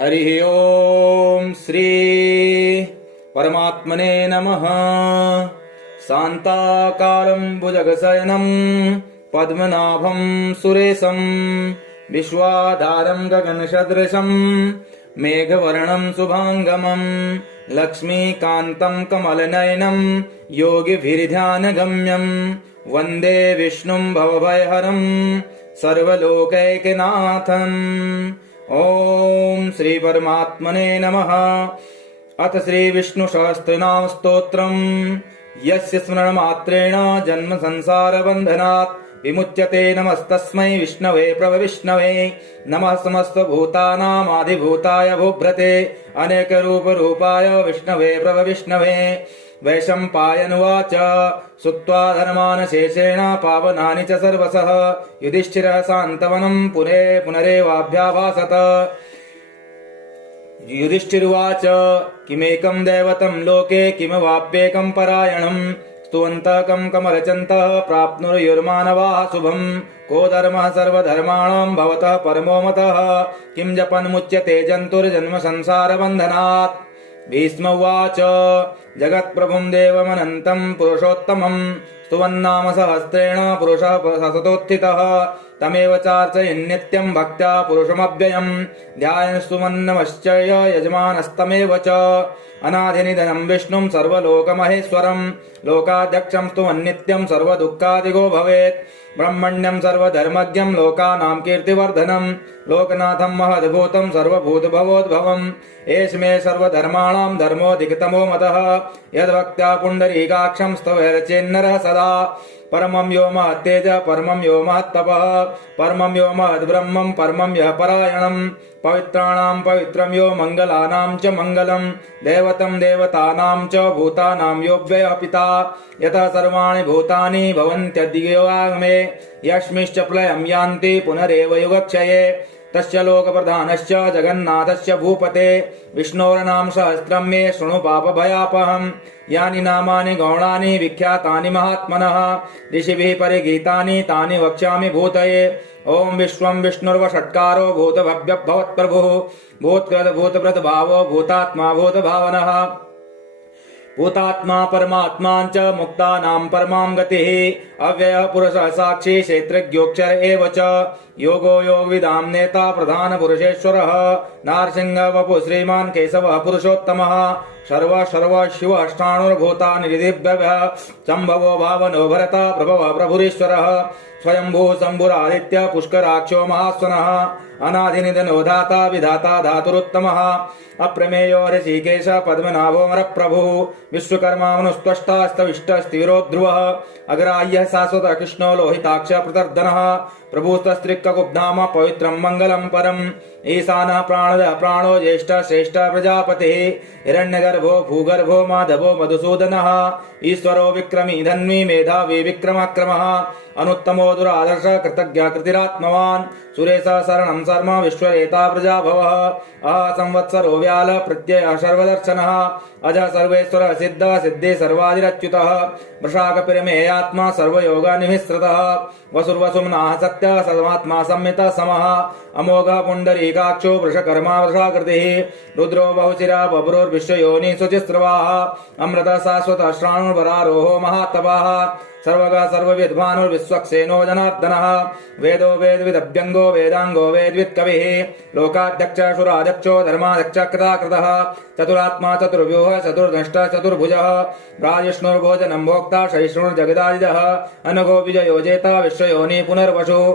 हरि ओम श्री परमात्मने नमः। शान्ताकारं भुजगशयनं पद्मनाभं सुरेशं विश्वाधारं गगनसदृशं मेघवर्णं शुभांगमं लक्ष्मीकान्तं कमलनयनं योगिभिर्ध्यानगम्यं वन्दे विष्णुं भवभयहरं सर्वलोकैकनाथम्। ओम श्री परमात्मने नमः। अथ श्री विष्णु सहस्त्रनाम स्तोत्रम्। यस्य स्मरणमात्रेण जन्म संसार बन्धनात् विमुच्यते। नमस्तस्मै विष्णवे प्रभविष्णवे। नमः समस्त भूतानामादिभूताय भूभ्रते अनेकरूपरूपाय विष्णवे प्रभविष्णवे। वैशम्पायनुवाच श्रुत्वा धर्मान् शेषेण पावनानि च सर्वशः युधिष्ठिरः सान्तवनं पुनरेवाभ्याभासत। युधिष्ठिरुवाच किमेकं दैवतं लोके किमवाप्येकं परायणम् स्तुवन्तकं कमरचन्तः प्राप्नुर्युर्मानवाः शुभम्। को धर्मः सर्वधर्माणां भवतः परमो मतः किं जपन्मुच्यते जन्तुर्जन्म संसारबन्धनात्। भीष्म उवाच जगत्प्रभुं देवमनन्तं पुरुषोत्तमं स्तुवन्नाम सहस्रेण पुरुषः सततोत्थितः। तमेव चार्चयन् नित्यं भक्त्या पुरुषमव्ययं ध्यायन् स्तुवन्नमश्चर्य यजमानस्तमेव च। अनादिनिधनं विष्णुं सर्वलोकमहेश्वरं लोकाध्यक्षं स्तुवन्नित्यं सर्वदुःखादिगो भवेत्। ब्रह्मण्यं सर्वधर्मज्ञं लोकानां कीर्तिवर्धनं लोकनाथं महद्भूतं सर्वभूतभवोद्भवम्। एष मे सर्वधर्माणां धर्मोऽधिकतमो मतः यद्भक्त्या पुण्डरीकाक्षं स्तवैर्चेन्नरः सदा। परमं यो महत्तेज परमं यो महत्तपः परमं यो महद्ब्रह्मं परमं यः परायणम्। पवित्राणां पवित्रं यो मङ्गलानां च मङ्गलं दैवतं देवतानां च भूतानां यो व्ययः पिता। यतः सर्वाणि भूतानि भवन्त्यद्योगागमे यस्मिंश्च प्रलयं यान्ति पुनरेव युगक्षये। तस्य लोकप्रधानश्च जगन्नाथस्य भूपते विष्णोर्नाम सहस्रं मे शृणु पापभयापहम्। यानि नामानि गौणानि विख्यातानि महात्मनः ऋषिभिः परिगीतानि तानि वक्ष्यामि भूतये। ओम विश्वं विष्णुर्वषट्कारो भूतभव्यः भवत्प्रभुः भूतकृत भूतभृत भावो भूतात्मा भूतभावनः। भूतात्मा परमात्मा च मुक्तानां परमां गतिः अव्ययः पुरुषः साक्षी क्षेत्रज्ञोऽक्षर एव च। योगो योगविदां नेता प्रधान पुरुषेश्वरः नारसिंह वपु श्रीमान् केशवः पुरुषोत्तमः। सर्व शिव अष्टाणुर्भूतानि हृदिभ्यः सम्भवो भावनो भरत प्रभवः प्रभुरीश्वरः। स्वयंभू शम्भुरादित्य पुष्कराक्षो महास्वनः अनादिनिधनो धाता विधाता धातुरुत्तमः। अप्रमेयो ऋषिकेश पद्मनाभोऽमरप्रभुः विश्वकर्मा मनुस्त्वष्टा स्तविष्टस्तिरो ध्रुवः। अग्राह्यः शाश्वतः कृष्णो लोहिताक्ष प्रतर्दनः प्रभुस्तस्त्रिक्कुब्धाम पवित्रं मङ्गलं परम्। ईशानः प्राणदः प्राणो ज्येष्ठः श्रेष्ठः प्रजापतिः हिरण्यगर्भो भूगर्भो माधवो मधुसूदनः। ईश्वरो विक्रमी धन्वी मेधावी विक्रमक्रमः अनुत्तमो दुरादर्श कृतज्ञ कृतिरात्मवान्। सुरेशः शरणं शर्म विश्वरेता प्रजाभवः संवत्सरो व्याल प्रत्ययः सर्वदर्शनः अजः सर्वेश्वरः सिद्धः सिद्धि सर्वादिरच्युतः। वृषाकपिरमेयात्मा सर्वयोगनिःसृतः वसुर्वसुम्नाः सत्यः सर्वात्मा संमितः समः। अमोघः पुण्डरीकाक्षो वृषकर्मा वृषाकृतिः रुद्रो बहुशिरा बभ्रुर्विश्वयोनिः शुचिस्रवाः। अमृतः शाश्वतः श्राणुर्वरारोहो महातपः सर्वगः सर्वविद्वानुर्विश्वक्सेनो जनार्दनः। वेदो वेदविदभ्यङ्गो वेदाङ्गो वेदवित्कविः लोकाध्यक्षः सुराध्यक्षो धर्माध्यक्षः कृताकृतः। चतुरात्मा चतुर्व्यूहः चतुर्दष्टः चतुर्भुजः राजिष्णुर्भोजनं भोक्ता सहिष्णुर्जगदादिजः अनघो विजयो जेता विश्वयोनिः पुनर्वसुः।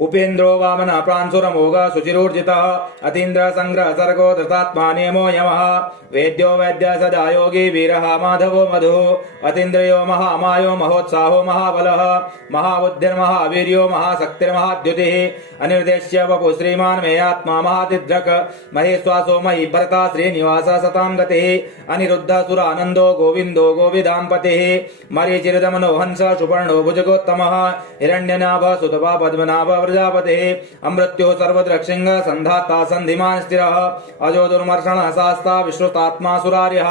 उपेन्द्रो वामन प्रांशुरमोघ शुचिरूर्जितः अतीन्द्र संग्रह सर्गो धृतात्मा नियमो यमः। वेद्यो वैद्य सदा योगी वीरः माधवो मधुः अतीन्द्रियो महामायो महोत्साहो महाबलः महाबुद्धिर्महावीर्यो महाशक्तिर्महाद्युतिः। अनिर्देश्य वपु श्रीमान् मेयात्मा महातिद्रक महेश्वासो मही भरता श्रीनिवास सतां गतिः। अनिरुद्धः सुरानन्दो गोविन्दो गोविदाम्पतिः मरीचिर्दमनो हंस सुपर्णो भुजगोत्तमः हिरण्यनाभः सुतपा पद्मनाभः प्रजापतिः अमृत्युः सर्वद्रक्षिंग संधाता संधिमान् स्थिरः अजो दुर्मर्षणः शास्ता विश्रुतात्मा सुरार्यः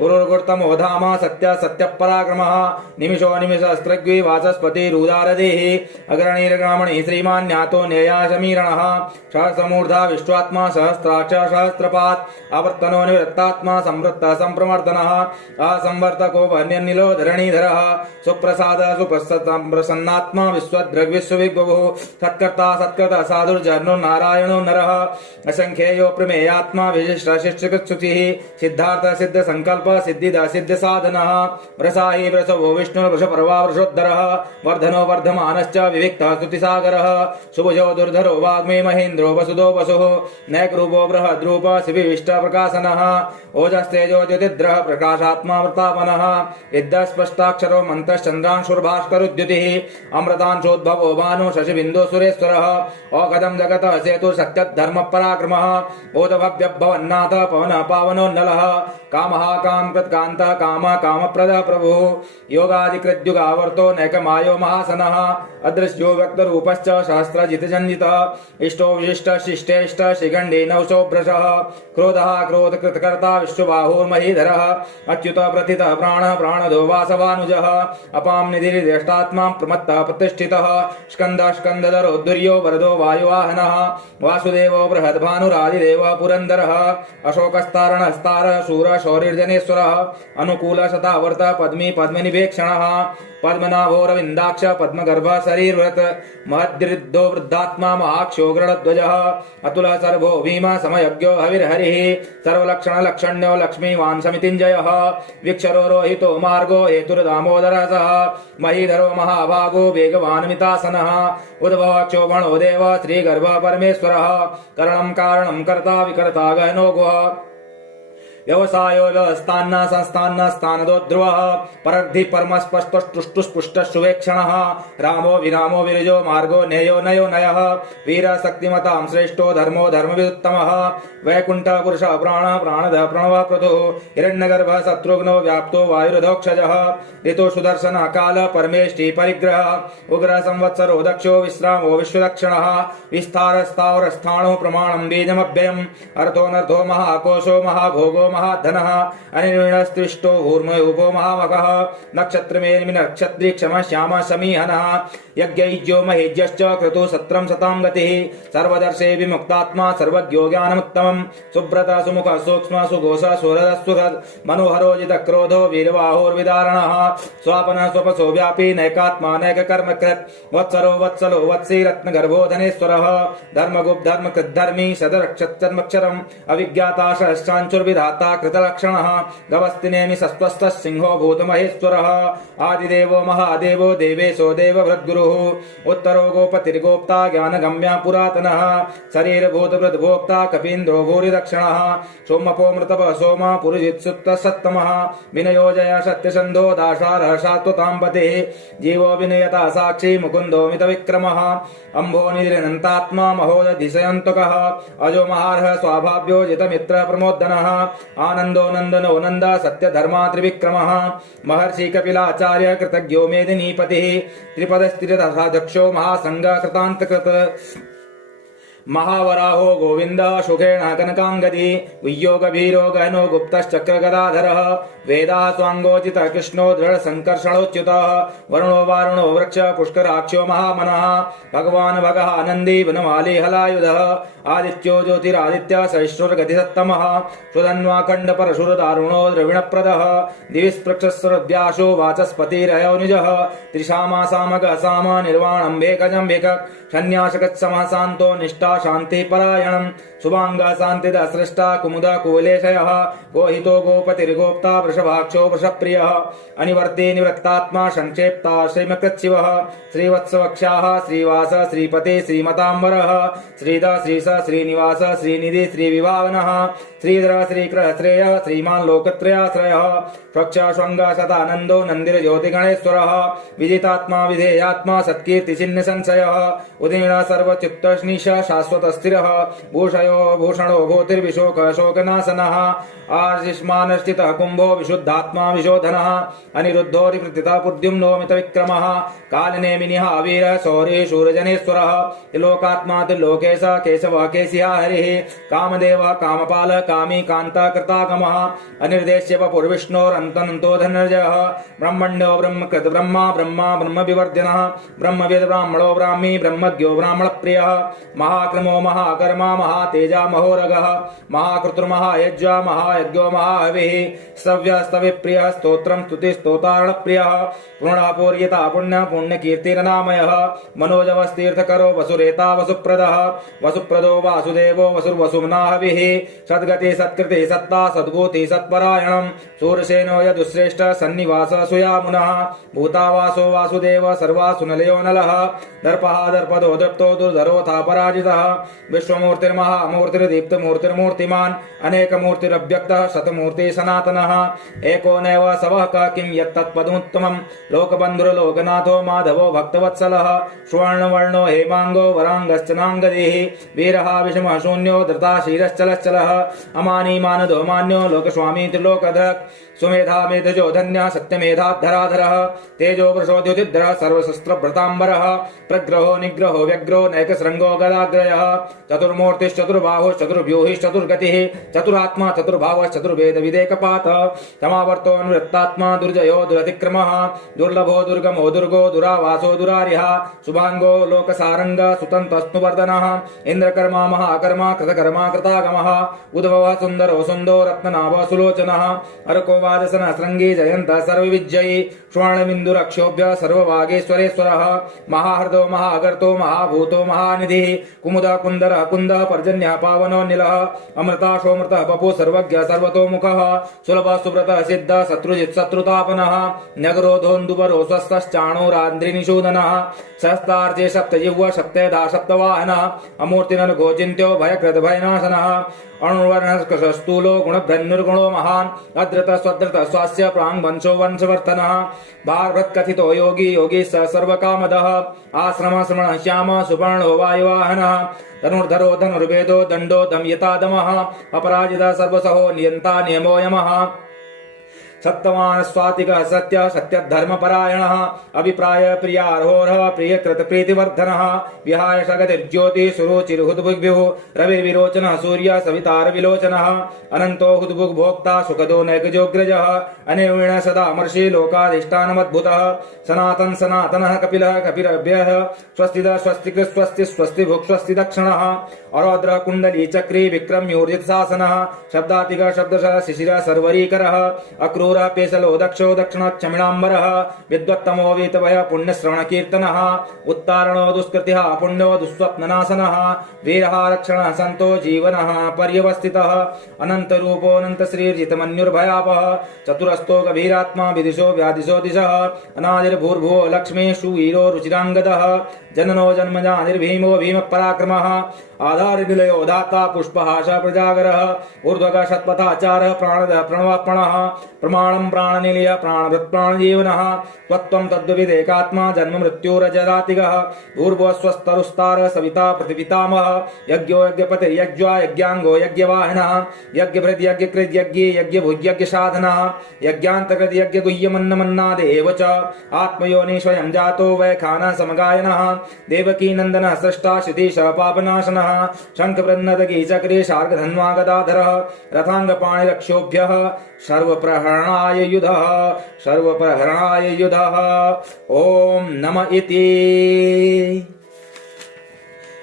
गुरुर्गुरुतमो धाम सत्य सत्यपराक्रमः निमिषो निमिषस्त्रग्वी वाचस्पतिरुदारदेः अग्रणीर्ग्रामणि श्रीमान् ज्ञातो न्ययाशमीरणः सहस्रमूर्धा विश्वात्मा सहस्राक्ष सहस्रपात् आवर्तनो निवृत्तात्मा संवृत्त संप्रमर्दनः असंवर्तको वन्यनिलो धरणीधरः सुप्रसाद सुप्रसन्नात्मा विश्वद्रग्विश्वविभुः सत्कर्ता सत्कृत साधुर्जनो नारायणो नरः असंख्येयो प्रमेयात्मा विशिष्ट शिष्टकृत्सुचिः सिद्धार्थ सिद्ध संकल्प सिद्धिद सिद्ध साधनः वृषाहि वृषभो विष्णु वृषपर्वा वृषोद्धरः वर्धनो वर्धमानश्च विविक्तः स्तुतिसागरः सुभुजो दुर्धरो वाग्मे महेन्द्रो वसुदो वसुः नैकरूपो बृहद्रूप शिविविष्ट प्रकाशनः ओजस्तेजो ज्योतिद्रः प्रकाशात्मा वृतापनः इद्दस्पष्टाक्षरो मन्त्रश्चन्द्रांशुर्भास्करुद्युतिः अमृतांशोद्भवो भानु शशिबिन्दु सुरेश्वरः औषधं जगतः सेतु सत्यधर्म पराक्रमः बोधभव्यभवन्नाथ पवन पावनो नलः कामः कामकृत्कान्तः काम कामप्रद प्रभुः योगादिकृद्युगावर्तो नैकमायो महासनः अदृश्यो व्यक्तरूपश्च सहस्रजितजन्जितः इष्टो विशिष्ट शिष्टेष्ट शिखण्डी नवशोभ्रशः क्रोधः क्रोधकृतकर्ता विश्वबाहुर्महीधरः अच्युत प्रथितः प्राणः प्राणदो वासवानुजः अपां निधिर्देष्टात्मा प्रमत्तः प्रतिष्ठितः स्कन्दः स्कन्दधरो दुर्यो वरदो वायुवाहनः वासुदेवो बृहद्भानुरादिदेवः पुरन्दरः अशोकस्तारणस्तारः शूरः शौरिर्जनेश्वरः अनुकूलशतावर्त पद्मी पद्मनिवेक्षणः पद्मनाभोरविन्दाक्ष पद्मगर्भः शरीरव्रत महद्रिद्धो वृद्धात्मा महाक्षो गरुडध्वजः अतुलः सर्वो भीमः समयज्ञो हविर्हरिः सर्वलक्षणलक्षण्यो लक्ष्मीवान् समितिञ्जयः विक्षरो रोहितो मार्गो हेतुर्दामोदरः सः महीधरो महाभागो वेगवानमितासनः उद्भवक्षोभणो देव श्रीगर्भः परमेश्वरः करणं कारणं कर्ता विकर्ता गहनो गुः व्यवसायो व्यवस्थान्न संस्थान्न स्थानदो ध्रुवः परद्धि परमस्पष्टुष्टुस्पुष्ट सुवेक्षणः रामो विरामो विरजो मार्गो नेयो नयो नयः वीर शक्तिमतां श्रेष्ठो धर्मो धर्मविदुत्तमः वैकुंठ पुरुष प्राण प्राणद प्रणव प्रभु हिरण्यगर्भ शत्रुघ्नो व्याप्तो वायुरधोक्षजः ऋतु सुदर्शन काल परमेष्टि परिग्रह उग्र संवत्सरो दक्षो विश्रामो विश्वदक्षिणः विस्तार स्थावर स्थाणो प्रमाणं बीजमभ्ययम् अर्थोनर्थो महाकोशो महाभोगो महाधनः अनिर्विणस्तिष्ठो ऊर्मयूपो महामकः नक्षत्रमेर्मि नक्षत्री क्षम श्याम समीहनः यज्ञैज्यो महेज्यश्च क्रतु सत्रं सतां गतिः सर्वदर्शे विमुक्तात्मा सर्वज्ञो ज्ञानमुत्तमं सुब्रत सुमुख सूक्ष्म सुघोष सुहृद सुहृद मनोहरो जित क्रोधो वीरबाहुर्विदारणः स्वापन स्वपसो व्यापी नैकात्मा नैककर्मकृत् वत्सरो वत्सलो वत्सी रत्नगर्भो धनेश्वरः धर्मगुप्त धर्मकृद्धर्मी सदरक्षत्रमक्षरम् अविज्ञाता शांचुर्विधाता कृतलक्षणः गवस्तिनेमि सस्वस्थः सिंहो भूतमहेश्वरः आदिदेवो महादेवो देवेशो देवभृद्गुरुः उत्तरो गोपतिर्गोप्ता ज्ञानगम्या पुरातनः शरीरभूतभृद्भोक्ता कपीन्द्रो भूरिदक्षिणः सोमपो सोम पुरुजित्सुप्तः सत्तमः विनयो जय सत्यसन्धो दाशारः शाश्वतां पतिः जीवो विनयता साक्षी मुकुन्दो मितविक्रमः अम्भो निधिरनन्तात्मा महोदधिशयन्तकः अजो महार्ह स्वाभाव्यो जितमित्र प्रमोदनः आनन्दो नन्दनो नन्द सत्यधर्मा त्रिविक्रमः महर्षि कपिलाचार्य कृतज्ञो मेदिनीपतिः त्रिपदस्थिरतः दक्षो महासंग कृतान्तकृत महावराहो गोविंद सुखेण कनकांगदी वियोग गहनो गुप्तश्चक्रगदाधरः वेदाः स्वांगोचित कृष्णो दृढ़ संकर्षणोच्युतः वरुणो वारुणो वृक्ष पुष्कराक्षो महामनः भगवान् भगः आनंदी वनमाली हलायुधः आदित्यो ज्योतिरादित्य सहिष्णुर्गतिसत्तमः सुधन्वाखण्ड परशुरदारुणो द्रविणप्रदः दिविस्पृक्षस्रव्यासो वाचस्पतिरयोनिजः त्रिशामासामगः साम निर्वाणं भेकजं भेकक् संन्यासकत्समः शान्तो निष्ठा शांति परायणं शुभांग शांतिद सृष्टा कुमुद कुवलेशयः गोहितो गोपतिर्गोप्ता वृषभाक्षो वृषप्रियः अनिवर्ती निवृत्तात्मा संक्षेप्ता श्रीमकृच्छिवः श्रीवत्सवक्षाः श्रीवास श्रीपति श्रीमतांबरः श्रीद श्रीस श्रीनिवास श्रीनिधि श्रीविभावनः श्रीधर श्रीकृ श्रेय श्रीमान् लोकत्रयाश्रयः स्वच्छ स्वंग सदानंदो नंदिर ज्योति गणेश्वरः विदितात्मा विधेयात्मा सत्कीर्ति चिन्ह संशयः उदीर्ण सर्वचित्तनिश शाश्वत स्थिरः भूषयो भूषयो भूषणो भूतिर्विशोक शोकनाशनः आर्षिष्मानश्चितः कुम्भो विशुद्धात्मा विशोधनः अनिरुद्धोरिप्रथितः पुद्युम्नो मितविक्रमः कालनेमिनिः वीरः शौर्ये शूरजनेश्वरः त्रिलोकात्मा त्रिलोकेश केशवः केशिहा हरिः कामदेवः कामपालः कामी कान्ता कृतागमः अनिर्देश्य वपुर्विष्णोरन्तनन्तो धनर्जयः ब्रह्मण्यो ब्रह्मकृत ब्रह्मा ब्रह्मा ब्रह्मविवर्धिनः ब्रह्मवेद ब्राह्मणो ब्राह्मी ब्रह्मज्ञो ब्राह्मणप्रियः महाक्रमो महाकर्मा महातेजा महोरगः महाकृतुर्महायज्वा महायज्ञो महाहविः स्तव्यस्तविप्रियः स्तोत्रं स्तुतिस्तोतारणप्रियः पुण्यपूर्यता पुण्य पुण्यकीर्तिरनामयः मनोजवस्तीर्थकरो वसुरेता वसुप्रदः वसुप्रदो वासुदेवो वसुर्वसुम्नाहविः सद्गति सत्कृति सत्ता सद्भूति सत्परायणं सूरसेनो यदुश्रेष्ठ सन्निवास सुयामुनः भूतावासो वासुदेव सर्वासुनलयो नलः दर्पः दर्पदो दृप्तो दुर्धरोथा पराजितः विश्वमूर्तिर्महामूर्तिर्दीप्तमूर्तिर्मूर्तिमान् अनेकमूर्तिरव्यक्तः शतमूर्ति सनातनः एको नैव सवः क किं यत्तत्पदमुत्तमं लोकबन्धुर्लोकनाथो माधवो भक्तवत्सलः सुवर्णवर्णो हेमाङ्गो वराङ्गश्चनाङ्गदेः वीरः विषमः शून्यो धृताशीरश्चलश्चलः अमानी मानदो मान्यो लोकस्वामी त्रिलोकधक् सुमेधा मेधजो धन्यः सत्यमेधाधराधरः तेजो वृषोद्युतिद्रः सर्वशस्त्रभृताम्बरः प्रग्रहो निग्रहो व्यग्रो नैकशृङ्गो गदाग्रयः चतुर्मूर्तिश्चतुर्बाहुश्चतुर्व्यूहिश्चतुर्गतिः चतुरात्मा चतुर्भावश्चतुर्वेदविदेकपातः समावर्तो अनुवृत्तात्मा दुर्जयो दुरतिक्रमः दुर्लभो दुर्गमो दुर्गो दुरावासो दुरारिः शुभाङ्गो लोकसारङ्ग सुतन्तस्तुवर्धनः इन्द्रकर्मा महाकर्मा कृतकर्मा कृतागमः उद्भवः सुन्दरो सुन्दो रत्ननाभः सुलोचनः अर्को वादसन श्रृंगी जयंत सर्वविजयी स्वर्णबिंदुरक्षोभ्य सर्ववागेश्वरेश्वरः महाहृदो महागर्तो महाभूतो महानिधिः कुमुद कुंदर कुंद पर्जन्य पावनो नीलः अमृताशोमृतः बपु सर्वज्ञ सर्वतोमुखः सुलभ सुव्रत सिद्ध शत्रुजित् शत्रुतापनः न्यगरोधोन्दुबरो स्वस्थश्चाणूरान्द्रिनिषूदनः सहस्तार्चे सप्तजिह्व सप्तधा सप्तवाहनः अमूर्तिनर्घोचिन्त्यो भयकृत भयनाशनः अणुवर्णस्तूलो गुणभ्रन्नुर्गुणो महान् अद्रत स्वद्रत स्वास्य प्राङ् वंशो वंशवर्धनः भारवत्कथितो योगी योगी स सर्वकामदः आश्रम श्रमण श्याम सुपर्णो वायुवाहनः धनुर्धरो धनुर्वेदो दण्डो दमयतादमः अपराजितः सर्वसहो नियन्ता नियमो यमः सत्यवान स्वातिक सत्य सत्य धर्म परायणः अभिप्राय प्रियार्होरः प्रियकृत प्रीतिवर्धनः विहाय सगतिर्ज्योति सुरुचिर्हुद्भुग्भ्युः रविर्विरोचनः सूर्य सवितार विलोचनः अनंतो हुद्भुग् भोक्ता सुखदो नैकजोग्रजः अनिर्वीण सदा मर्षि लोकाधिष्ठानमद्भुतः सनातन सनातनः कपिलः कपिरभ्यः स्वस्तिद स्वस्तिकृत् स्वस्ति स्वस्ति भुक् स्वस्ति दक्षिणः अरौद्र कुंडली चक्री विक्रम्योर्जित शासनः शब्दातिक शब्दशः शिशिर सर्वरीकरः अक्रूर पेशलो दक्षो दक्षिणक्षमिणाम्बरः विद्वत्तमो वीतभय पुण्यश्रवण कीर्तनः उत्तारणो दुष्कृतिः पुण्यो दुःस्वप्ननाशनः वीरः रक्षणः सन्तो जीवनः पर्यवस्थितः अनंत रूपो अनंत श्रीर्जितमन्युर्भयापः चतुरस्तो गभीरात्मा विदिशो व्यादिशो दिशः अनादिर्भूर्भुवो लक्ष्मी सुवीरो रुचिरांगदः जननो जन्मजानिर्भीमो भीम पराक्रमः आधारनिलयो दाता पुष्पहास प्रजागरः ऊर्ध्वक शतपथाचारः प्राणदः प्रणवप्रणः प्रमाणं प्राणनिलय प्राणभृत् प्राणजीवनः त्वत्त्वं तद्विदेकात्मा जन्म मृत्युरजरातिगः भूर्भुवस्वस्तरुस्तार सविता प्रतिपितामहः यज्ञो यज्ञपतिर्यज्ञा यज्ञाङ्गो यज्ञवाहिनः यज्ञभृद् यज्ञकृद् यज्ञे यज्ञभुज्यज्ञ साधनः यज्ञान्तकृद् यज्ञगुह्यमन्नमन्नादेव च आत्मयोनि स्वयं जातो वैखानः समगायनः देवकी नन्दनः सृष्टा क्षितीशः पापनाशनः शङ्खवृन्नदगी चक्रे शार्गधन्वा गदाधरः रथाङ्गपाणिरक्षोभ्यः सर्वप्रहरणाय युधः सर्वप्रहरणाय युधः ॐ नम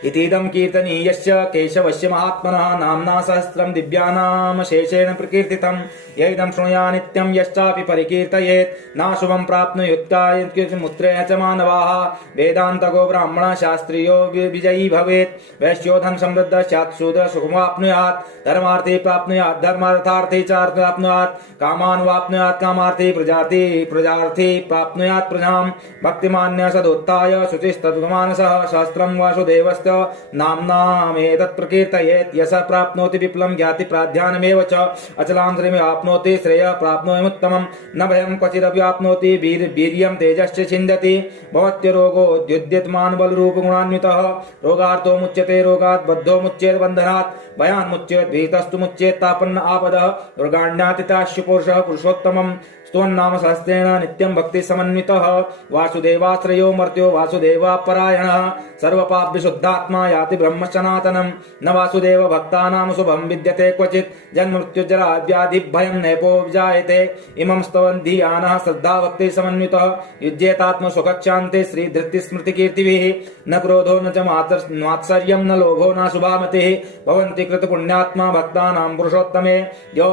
इतीदं कीर्तनीयस्य केशवस्य महात्मनः नाम्ना सहस्रं दिव्यानाम शेषेण प्रकीर्तितं यैदं शृणुयात् नित्यं यश्चापि परिकीर्तयेत् नाशुभं प्राप्नुयुत्कायमुत्रेण च मानवाः वेदान्तको ब्राह्मणः शास्त्रीयो विजयी भवेत् वैश्यो धन समृद्धः स्यात् शूद्रः सुखमाप्नुयात् धर्मार्थी प्राप्नुयात् धर्मार्थार्थी च प्राप्नुयात् कामानुवाप्नुयात् कामार्थी प्रजार्थी प्राप्नुयात् प्रजां भक्तिमान्य सदुत्थाय शुचिस्तद्गमानसः शास्त्रं वासुदेवस्य तस्य नाम्नामेतत् प्रकीर्तयेत् यश प्राप्नोति विपुलं ज्ञाति प्राध्यानमेव च अचलां श्रीमिवाप्नोति श्रेय प्राप्नोतिमुत्तमं न भयं क्वचिदप्याप्नोति वीर्यं तेजश्च छिन्दति भवत्यरोगोद्युद्यतमान बलरूपगुणान्वितः रोगार्थो मुच्यते रोगात् बद्धो मुच्येत बन्धनात् भयान् मुच्येत भीतस्तु मुच्येत तापन्न आपदः दुर्गाण्यातिताश्च पुरुषः पुरुषोत्तमं स्तुवन्नाम सहस्रेण नित्यं भक्ति समन्वितः वासुदेवाश्रयो मर्त्यो वासुदेवापरायणः सर्वपाप विशुद्धात्मा याति ब्रह्म सनातनं न वासुदेव भक्तानां शुभं विद्यते क्वचित् जन्म मृत्युजरा व्याधि भयं नैपो विजायते इमं स्तवन्धियानः श्रद्धा भक्ति समन्वितः युज्येतात्म सुखक्षान्ते श्री धृति स्मृति कीर्तिभिः न क्रोधो न च मात्सर्यं न लोभो न शुभामतिः भवन्ति कृत पुण्यात्मा भक्तानां पुरुषोत्तमे यो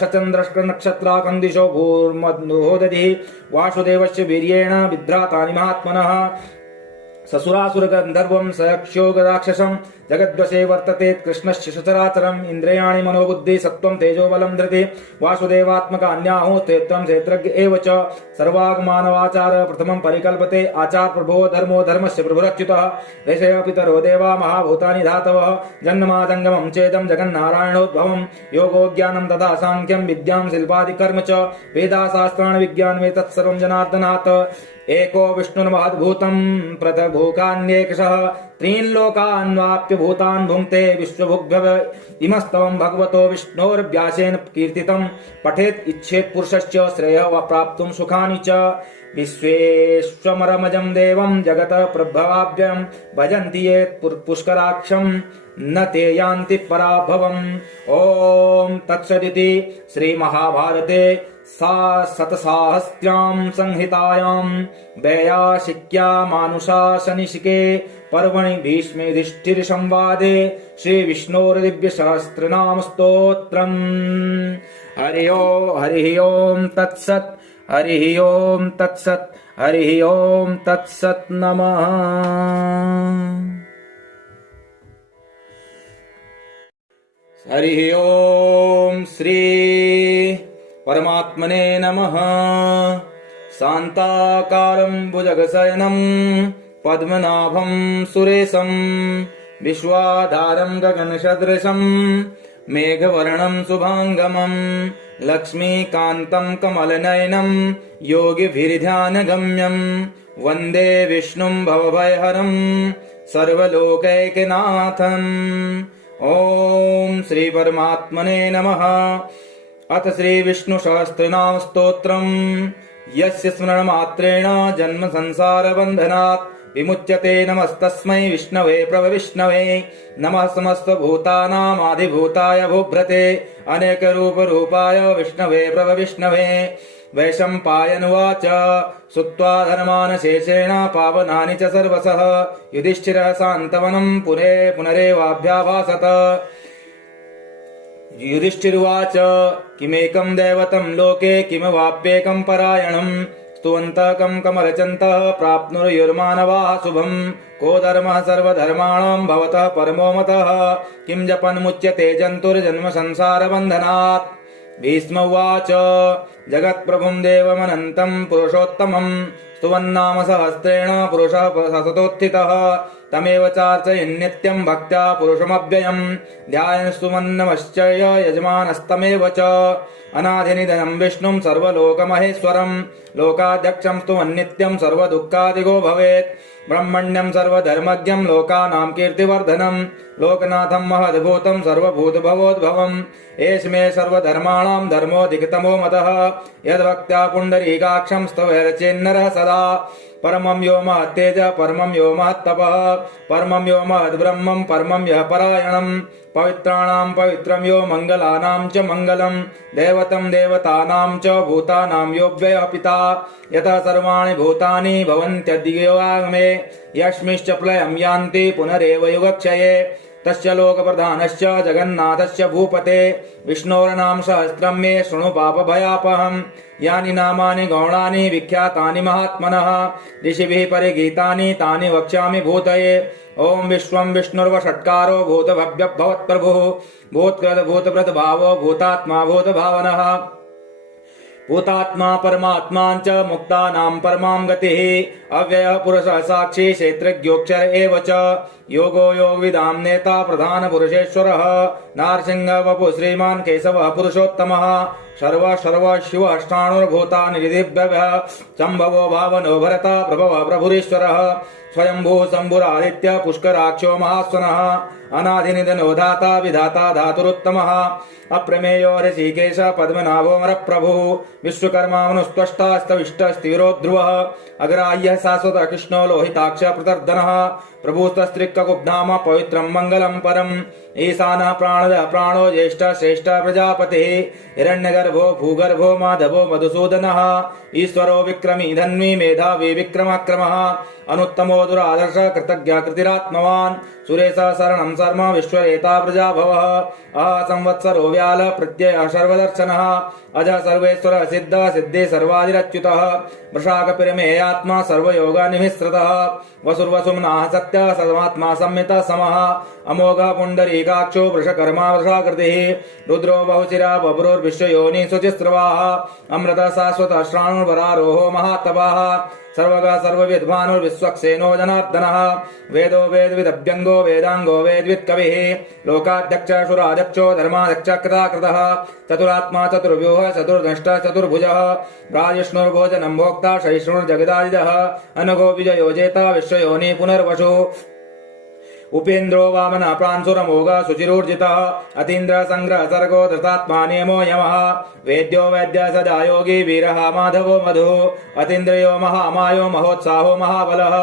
शचन्द्रश्क नक्षत्राकं दिशो भूर्महोदधिः वासुदेवस्य वीर्येण विभ्रातानि महात्मनः ससुरासुर गंधर्वं सयक्षोग राक्षसं जगद्वशे वर्तते कृष्णस्य सचराचरम् इंद्रियाणि मनोबुद्धि सत्त्वं तेजो बलं धृति वासुदेवात्मकान्याहो क्षेत्रं क्षेत्रज्ञ एव च सर्वागमानवाचार प्रथमं परिकल्पते आचार प्रभो धर्मो धर्मस्य प्रभुरच्युतः ऋषय पितरो देवा महाभूतानि धातवः जन्मादङ्गमं चेदं जगन्नारायणोद्भवं योगो ज्ञानं तथा सांख्यं विद्यां शिल्पादिकर्म च वेदाशास्त्राणि विज्ञानमे तत्सर्वं जनार्दनात् एको विष्णुर्महद्भूतं प्रतभूकान्येकशः त्रीन् लोकान्वाप्य भूतान् भुङ्क्ते विश्वभुग्भव इमस्तवं भगवतो विष्णोर्व्यासेन कीर्तितं पठेत् इच्छेत् पुरुषस्य श्रेयः वा प्राप्तुं सुखानि च विश्वेश्वरमजं देवं जगतः प्रभवाभ्यं भजन्ति ये पुष्कराक्षं न ते यान्ति पराभवम् ॐ तत्सदिति श्रीमहाभारते शतसाहस्र्यां संहितायां वैयासिक्या मानुषासनिशिके पर्वणि भीष्मयुधिष्ठिरसंवादे श्रीविष्णोर्दिव्यसहस्रनामस्तोत्रम् हरिः ओं तत्सत् हरिः ओं तत्सत् हरिः ओं तत्सत् नमः। हरिः ओं श्री परमात्मने नमः। शान्ताकारं भुजगशयनं पद्मनाभं सुरेशं विश्वाधारं गगनसदृशं मेघवर्णं शुभांगमं लक्ष्मीकान्तं कमलनयनं योगिभिर्ध्यानगम्यं वन्दे विष्णुं भवभयहरं सर्वलोकैकनाथम्। ॐ श्री परमात्मने नमः। अथ श्री विष्णु सहस्रनाम स्तोत्रम् यस्य स्मरणमात्रेण जन्म संसार बन्धनात् विमुच्यते नमस्तस्मै विष्णवे प्रभविष्णवे नमः समस्त भूतानामादिभूताय भूभ्रते अनेक रूप रूपाय विष्णवे प्रभविष्णवे। वैशम्पायनुवाच श्रुत्वा धर्मान् शेषेण पावनानि च सर्वशः युधिष्ठिरः सान्तवनं पुनरेवाभ्याभासत। युधिष्ठिरुवाच किमेकं दैवतं लोके किमवाप्येकं परायणं स्तुवन्तकं कमलचन्तः प्राप्नुर्युर्मानवाः शुभं को धर्मः सर्वधर्माणां भवतः परमो मतः किं जपन्मुच्यते जन्तुर्जन्म संसारबन्धनात्। भीष्म उवाच जगत्प्रभुं देवमनन्तं पुरुषोत्तमं स्तुवन्नाम सहस्रेण पुरुषः सततोत्थितः तमेव चार्चयन् नित्यं भक्त्या पुरुषमव्ययं ध्यायन् स्तुवन्नमश्चर्य यजमानस्तमेव च। अनादिनिधनं विष्णुं सर्वलोकमहेश्वरं लोकाध्यक्षं स्तुवन्नित्यं सर्वदुःखादिगो भवेत्। ब्रह्मण्यं सर्वधर्मज्ञं लोकानां कीर्तिवर्धनं लोकनाथं महद्भूतं सर्वभूतभवोद्भवम् एष मे सर्वधर्माणां धर्मोऽधिकतमो मतः यद्भक्त्या पुण्डरीकाक्षं स्तवैर्चेन्नरः सदा। परमं यो महत्तेज परमं यो महत्तपः परमं यो महद्ब्रह्मं परमं यः परायणं पवित्राणां पवित्रं यो मङ्गलानां च मङ्गलं दैवतं देवतानां च भूतानां यो व्ययः पिता। यतः सर्वाणि भूतानि भवन्त्यद्योगागमे यस्मिंश्च प्रलयं यान्ति पुनरेव युगक्षये तस्य लोकप्रधानस्य जगन्नाथस्य भूपते विष्णोर्नाम सहस्रं मे शृणु पापभयापहम् यानि नामानि गौणानि विख्यातानि महात्मनः ऋषिभिः परिगीतानि तानि वक्ष्यामि भूतये। ओम विश्वं विष्णुर्वषट्कारो भूतभव्यभवत्प्रभुः भूतकृत भूतप्रतभावो भूतात्मा भूतभावनः भूतात्मा परमात्मा च मुक्तानां परमां गतिः अव्यय पुरुष साक्षी क्षेत्रज्ञोक्षर एव च योगो योगविदां नेता प्रधान पुरुषेश्वरः नारसिंह वपु श्रीमान् केशवः पुरुषोत्तमः सर्व सर्व शिव अष्टाणुर्भूतानि निधिभ्यः संभवो भावनो भरता प्रभव प्रभुरीश्वरः स्वयंभू शंभुरादित्य पुष्कराक्षो महास्वनः अनादिनिधनो धाता विधाता धातुरुत्तमः अप्रमेयो ऋषिकेश पद्मनाभोमर प्रभु विश्वकर्मा मनुस्त्वष्टास्तविष्टस्तिरो ध्रुवः अग्राह्य शाश्वत कृष्णो लोहिताक्ष प्रतर्दनः प्रभुस्तस्त्रिक्कुब्धाम पवित्रं मंगलम परम ईशानः प्राणदः प्राणो ज्येष्ठ श्रेष्ठ प्रजापतिः हिरण्यगर्भो भूगर्भो माधवो मधुसूदनः ईश्वरो विक्रमी धन्वी मेधावी विक्रमाक्रमः अनुत्तमो दुरादर्श कृतज्ञ कृतिरात्मवान् सुरेश शरणं शर्म विश्वरेता प्रजाभवः अह संवत्सरो व्याल प्रत्यय सर्वदर्शनः अज सर्वेश्वर सिद्ध सिद्धि सर्वादिरच्युतः वृषाकपिरमेयात्मा सर्वयोगनिमिश्रितः वसुर्वसुम्नाः सत्य सर्वात्मा संमितः समः अमोघ पुण्डरीकाक्षो वृषकर्मा वृषाकृतिः रुद्रो बहुशिरा बभ्रुर्विश्वयोनि शुचिस्रवाः अमृत शाश्वत श्राणुर्वरारोहो महातपाः सर्वगा सर्वविद्वानुर्विश्वक्सेनो जनार्दनः वेदो वेदविदभ्यङ्गो वेदाङ्गो वेदवित्कविः लोकाध्यक्षुराध्यक्षो धर्माध्यक्ष कृताकृतः चतुरात्मा चतुर्व्यूह चतुर्दष्ट चतुर्भुजः राजिष्णुर्भोजनं भोक्ता सहिष्णुर्जगदादिजः अनघो विजयो जेता विश्वयोनि पुनर्वसु उपेन्द्रो वामन प्रांशुरमोघ शुचिरूर्जितः अतीन्द्र संग्रह सर्गो धृतात्मा नियमो यमः वेद्यो वैद्य सदा योगी वीरः माधवो मधुः अतीन्द्रियो महामायो महोत्साहो महाबलः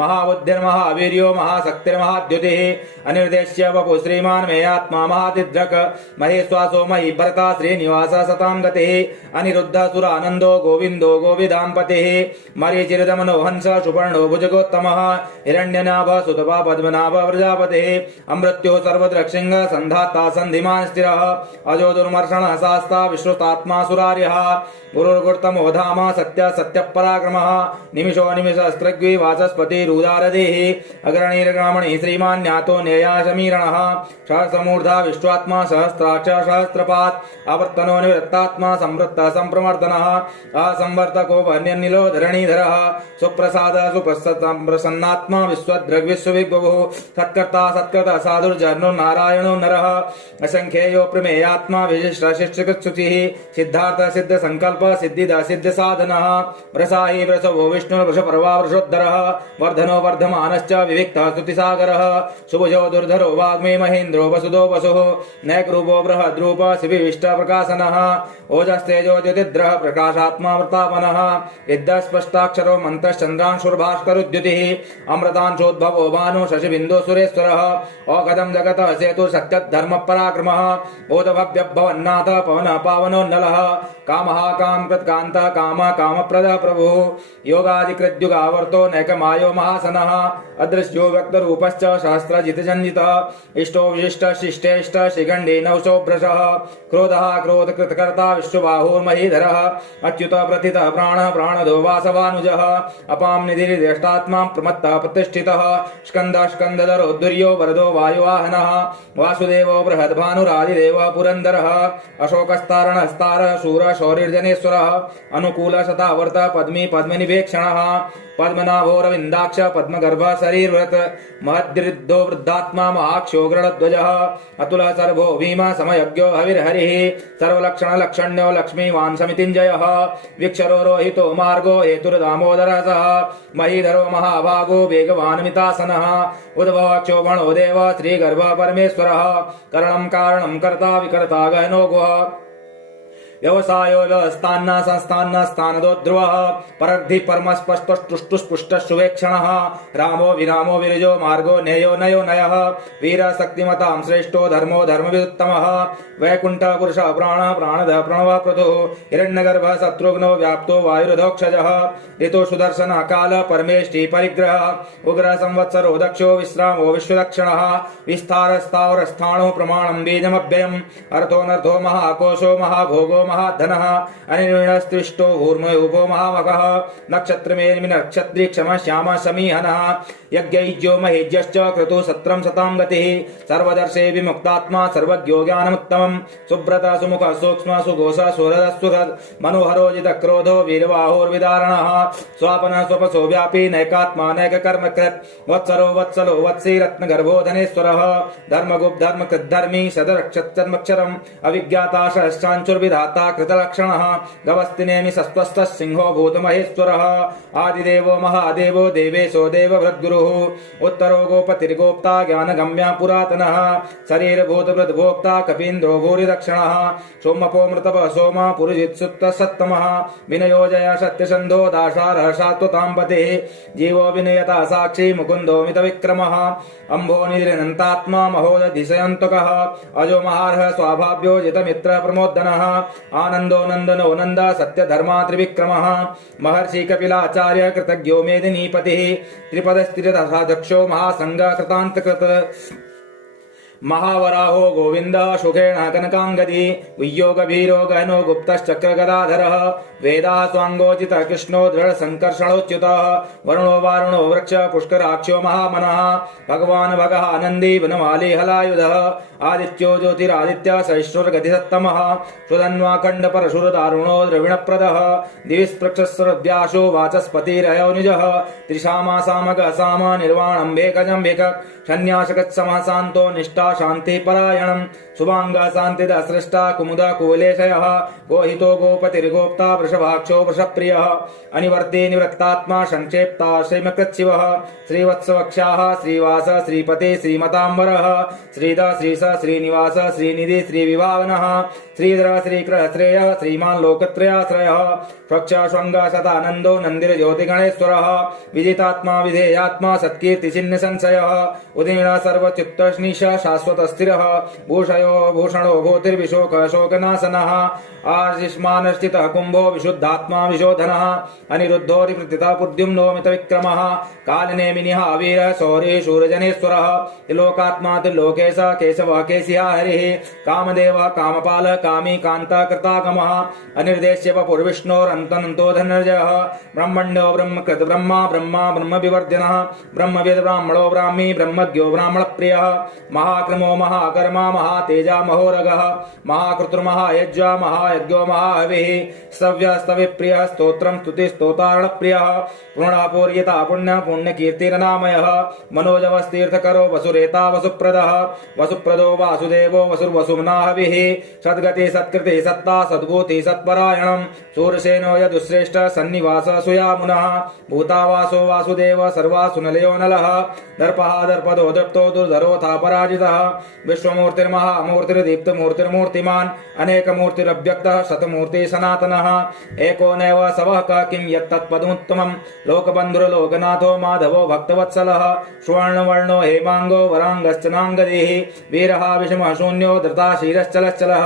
महाबुद्धिर्महावीर्यो महाशक्तिर्महाद्युतिः अनिर्देश्य वपु श्रीमान् मेयात्मा महातिद्रक महेश्वासो मही भरता श्रीनिवास सतां गतिः अनिरुद्ध सुरानन्दो गोविन्दो गोविदाम्पतिः मरीचिरदमनो हंस सुपर्णो भुजगोत्तमः हिरण्यनाभ सुतपा पद्मनाभ प्रजापतिः अमृत्यो सर्वद्रक्षिंग संधाता संधिमान् स्थिरः अजो दुर्मर्षणः शास्ता विश्रुतात्मा सुरार्यः गुरुर्गुर्तमो धाम सत्य सत्य पराक्रमः निमिषो निमिषस्त्रग्वी वाचस्पतिरुदारदेः अग्रणीर्ग्रामणी श्रीमान् ज्ञातो न्यायाशमीरणः सहस्रमूर्धा विश्वात्मा सहस्राक्ष सहस्रपात् आवर्तनो निवृत्तात्मा संवृत्त संप्रमर्दनः असंवर्तको वन्यनिलो धरणीधरः सुप्रसाद सुप्रसन्नात्मा विश्वद्रग्विश्वविभुः सत्कर्ता सत्कृत साधुर्जनो नारायणो नरः असंख्येयो प्रमेयात्मा विशिष्ट शिष्टकृत्सुचिः सिद्धार्थ सिद्ध संकल्प सिद्धिदा सिद्ध साधनः वृषाहि वृषभो विष्णु वृषपर्वा वृषोद्धरः वर्धनो वर्धमानश्च विविक्तः स्तुतिसागरः सुभुजो दुर्धरो वाग्मी महेन्द्रो वसुदो वसुः नैकरूपो बृहद्रूप शिविविष्ट प्रकाशनः ओजस्तेजो ज्योतिद्रः प्रकाशात्मा वृतापनः इद्दस्पष्टाक्षरो मन्तश्चन्द्रांशुर्भास्करुद्युतिः अमृतांशोद्भवो भानु शशिबिन्दु सुरेश्वरः औषधं जगतः सेतु सत्यधर्म पराक्रमः बोधभव्यभवन्नाथ पवन पावनो नलः कामः कामकृत्कान्त काम कामप्रद प्रभुः योगादिकृद्युगावर्तो नैकमायो महासनः अदृश्यो व्यक्तरूपश्च सहस्रजितजन्जितः इष्टो विशिष्ट शिष्टेष्ट शिखण्डी नवशोभ्रशः क्रोधः क्रोधकृतकर्ता विश्वबाहुर्महीधरः अच्युत प्रथितः प्राणः प्राणदो वासवानुजः अपां निधिर्देष्टात्मा प्रमत्तः प्रतिष्ठितः स्कन्दः स्कन्दधरो दुर्यो वरदो वायुवाहनः वासुदेवो बृहद्भानुरादिदेवः पुरन्दरः अशोकस्तारणस्तारः शूरः शौरिर्जनेश्वरः अनुकूल शतावर्त पद्मी पद्मनिवेक्षणः पद्मनाभोरविन्दाक्ष पद्मगर्भ शरीरव्रत महद्रिद्धो वृद्धात्मा महाक्षोग्रणध्वजः अतुलः सर्वो भीमा समयज्ञो हविर्हरिः सर्वलक्षण लक्षण्यो लक्ष्मीवान् समितिञ्जयः विक्षरो रोहितो मार्गो हेतुर्दामोदरः सः महीधरो महाभागो वेगवान् मितासनः उद्भवः क्षोभणो देव श्रीगर्भ परमेश्वरः करणं कारणं कर्ता विकर्ता गहनो गुः व्यवसायो व्यवस्थान्न संस्थान्न स्थानदो ध्रुवः परद्धि परमस्पष्टुष्टुष्पुष्ट सुवेक्षणः रामो विरामो विरजो मार्गो नेयो नयो नयः वीर शक्तिमतां श्रेष्ठो धर्मो धर्मविदुत्तमः वैकुंठ पुरुष प्राण प्राणद प्रणव प्रथु हिरण्यगर्भ शत्रुघ्नो व्याप्तो वायुरधोक्षजः ऋतु सुदर्शन काल परमेष्टि परिग्रह उग्र संवत्सरो दक्षो विश्रामो विश्वदक्षिणः विस्तार स्थावर स्थाणो प्रमाणं बीजमव्ययम् अर्थो नर्थो महाकोशो महाभोगो महाधनः अनिर्णस्त्रिष्टो ऊर्मयोपो महामगः नक्षत्रमेर्मि नक्षत्री क्षम श्याम समीहनः यज्ञैज्यो महेज्यश्च क्रतु सत्रं सतां गतिः सर्वदर्शे विमुक्तात्मा सर्वज्ञो ज्ञानमुत्तमं सुब्रत सुमुख सूक्ष्म सुघोष सुहृद सुहृद मनोहरो जित क्रोधो वीरवाहोर्विदारणः स्वापनः स्वपसो व्यापी नैकात्मा नैककर्मकृत् वत्सरो वत्सलो वत्सी रत्नगर्भो धनेश्वरः धर्मगुप्त धर्मकृद्धर्मी सदरक्षत्रमक्षरम् अविज्ञाता सहस्रांशुर्विधाता कृतलक्षणः गवस्तिनेमि सस्वस्थः सिंहो भूतमहेश्वरः आदिदेवो महादेवो देवेशो देवभृद्गुरुः उत्तरो गोपतिर्गोप्ता ज्ञानगम्या पुरातनः शरीरभूतभृद्भोक्ता कपीन्द्रो भूरिदक्षिणः सोमपो मृतपः सोम पुरुजित्सुप्तः सत्तमः विनयोजय सत्यसन्धो दाशारः सात्वतां पतिः जीवो विनयता साक्षी मुकुन्दो मितविक्रमः अम्भोनिधिरनन्तात्मा महोदधिशयन्तकः अजो महार्ह स्वाभाव्यो जितमित्र प्रमोदनः आनन्दो नन्दनो नन्द सत्यधर्मा त्रिविक्रमः महर्षि कपिलाचार्य कृतज्ञो मेदिनीपतिः त्रिपदस्थिरदक्षो महासंग कृतान्तकृत महावराहो गोविंद सुखेन कनकांगदी उय्योगभीरो गहनो गुप्तश्चक्रगदाधरः वेदा स्वांगोचित कृष्णो दृढ़ संकर्षणोच्युतः वरुणो वारुणो वृक्ष पुष्कराक्षो महामनः भगवान् भगः आनंदी वनमाली हलायुधः आदित्यो ज्योतिरादित्य सहिष्णुर्गतिसत्तमः सुधन्वाखंड परशुरदारुणो द्रविणप्रदः दिविस्पृक्षस्रव्यासो वाचस्पतिरयोनिजः त्रिशामासामगः साम निर्वाणं भेकजं भेकः सन्यासगत्समः शान्तो निष्ठा शांति परायणं शुभांगा शांतिदा सृष्टा कुमुदा कुवलेशयः गोहितो गोपतिर्गोप्ता वृषभाक्षो वृषप्रियः अनिवर्ते निवृत्तात्मा संक्षेप्ता श्रीमकृच्छिवः श्रीवत्सवक्षाः श्रीवास श्रीपते श्रीमतांबरः श्रीद श्रीस श्रीनिवास श्रीनिधि श्रीविभावनः श्रीधर श्रीकृ श्रेयः श्रीमान् लोकत्रयाश्रयः स्वच्छ सदानंदो नंदिर ज्योतिगणेश्वरः विदितात्मा विधेयात्मा सत्कीर्ति चिन्ह संशयः उदीर्ण सर्वचित्तनिश शाश्वत स्थिरः भूषयो भूषणो भूतिर्विशोक शोकनाशनः आर्षिष्मानश्चितः कुंभो विशुद्धात्मा विशोधनः अनिरुद्धोरिप्रतिता पुद्युम्नो मितविक्रमः कालनेमिनिः वीरः शौर्ये शूरजनेश्वरः त्रिलोकात्मा त्रिलोकेश केशवः केशिहा हरिः कामदेवः कामपालः कामी कान्ता कृतागमः अनिर्देश्य वपुर्विष्णोरन्तनन्तो धनर्जयः ब्रह्मण्यो ब्रह्मकृत ब्रह्मा ब्रह्मा ब्रह्मविवर्धिनः ब्रह्मवेद ब्राह्मणो ब्राह्मी ब्रह्मज्ञो ब्राह्मणप्रियः महाक्रमो महाकर्मा महातेजा महोरगः महाकृतुर्महायज्वा महायज्ञो महाहविः स्तव्यस्तविप्रियः स्तोत्रं स्तुतिस्तोतारणप्रियः पूर्णपूर्यता पुण्य पुण्यकीर्तिरनामयः मनोजवस्तीर्थकरो वसुरेता वसुप्रदः वसुप्रदो वासुदेवो वसुर्वसुम्ना हविः सद्गति सत्कृति सत्ता सद्भूति सत्परायणं शूरसेनो यदुश्रेष्ठ सन्निवास सुयामुनः भूतावासो वासुदेव सर्वासुनलयो नलः दर्पः दर्पदो दृप्तो दुर्धरोथा पराजितः विश्वमूर्तिर्महामूर्तिर्दीप्तमूर्तिर्मूर्तिमान् अनेकमूर्तिरव्यक्तः शतमूर्ति सनातनः एको नैव सवः किं यत्तत्पदमुत्तमं लोकबन्धुर्लोकनाथो माधवो भक्तवत्सलः स्वर्णवर्णो हेमांगो वरांगश्चनांगदेः वीरः विषमः शून्यो धृताशीरश्चलश्चलः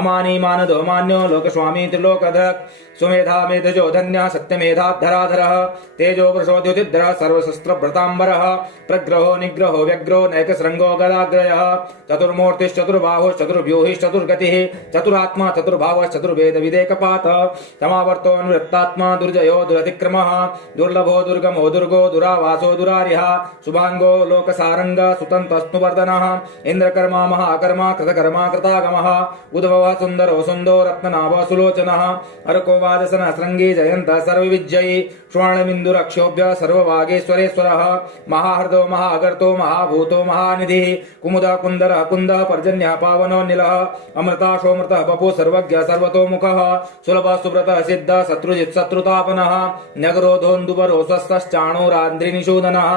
अमानी मानदो मान्यो लोकस्वामी त्रिलोकधक् सुमेधा मेधजो धन्यः सत्यमेधाधराधरः तेजो वृषोद्युतिद्रः सर्वशस्त्रभृताम्बरः प्रग्रहो निग्रहो व्यग्रो नैकशृङ्गो गदाग्रयः चतुर्मूर्तिश्चतुर्बाहुश्चतुर्व्यूहिश्चतुर्गतिः चतुरात्मा चतुर्भावश्चतुर्वेदविदेकपातः समावर्तो अनुवृत्तात्मा दुर्जयो दुरतिक्रमः दुर्लभो दुर्गमो दुर्गो दुरावासो दुरार्यः शुभांगो लोकसारंग सुतन्तस्तुवर्धनः इंद्रकर्मा महाकर्मा कृतकर्मा कृतागमः उद्भवः सुन्दरो सुन्दो रत्ननाभः सुलोचनः अर्को वादसनः शृङ्गी जयन्तः सर्वविजयी स्वर्णबिन्दुरक्षोभ्य सर्ववागेश्वरेश्वरः महाहृदो महागर्तो महाभूतो महानिधिः कुमुदा कुन्दरः कुन्दः पर्जन्यः पावनो नीलः अमृताशोमृतः बपु सर्वज्ञ सर्वतोमुखः सुलभः सुव्रतः सिद्धः शत्रुजित् शत्रुतापनः नगरोधोन्दुबरो स्वस्थश्चाणूरान्द्रिनिषूदनः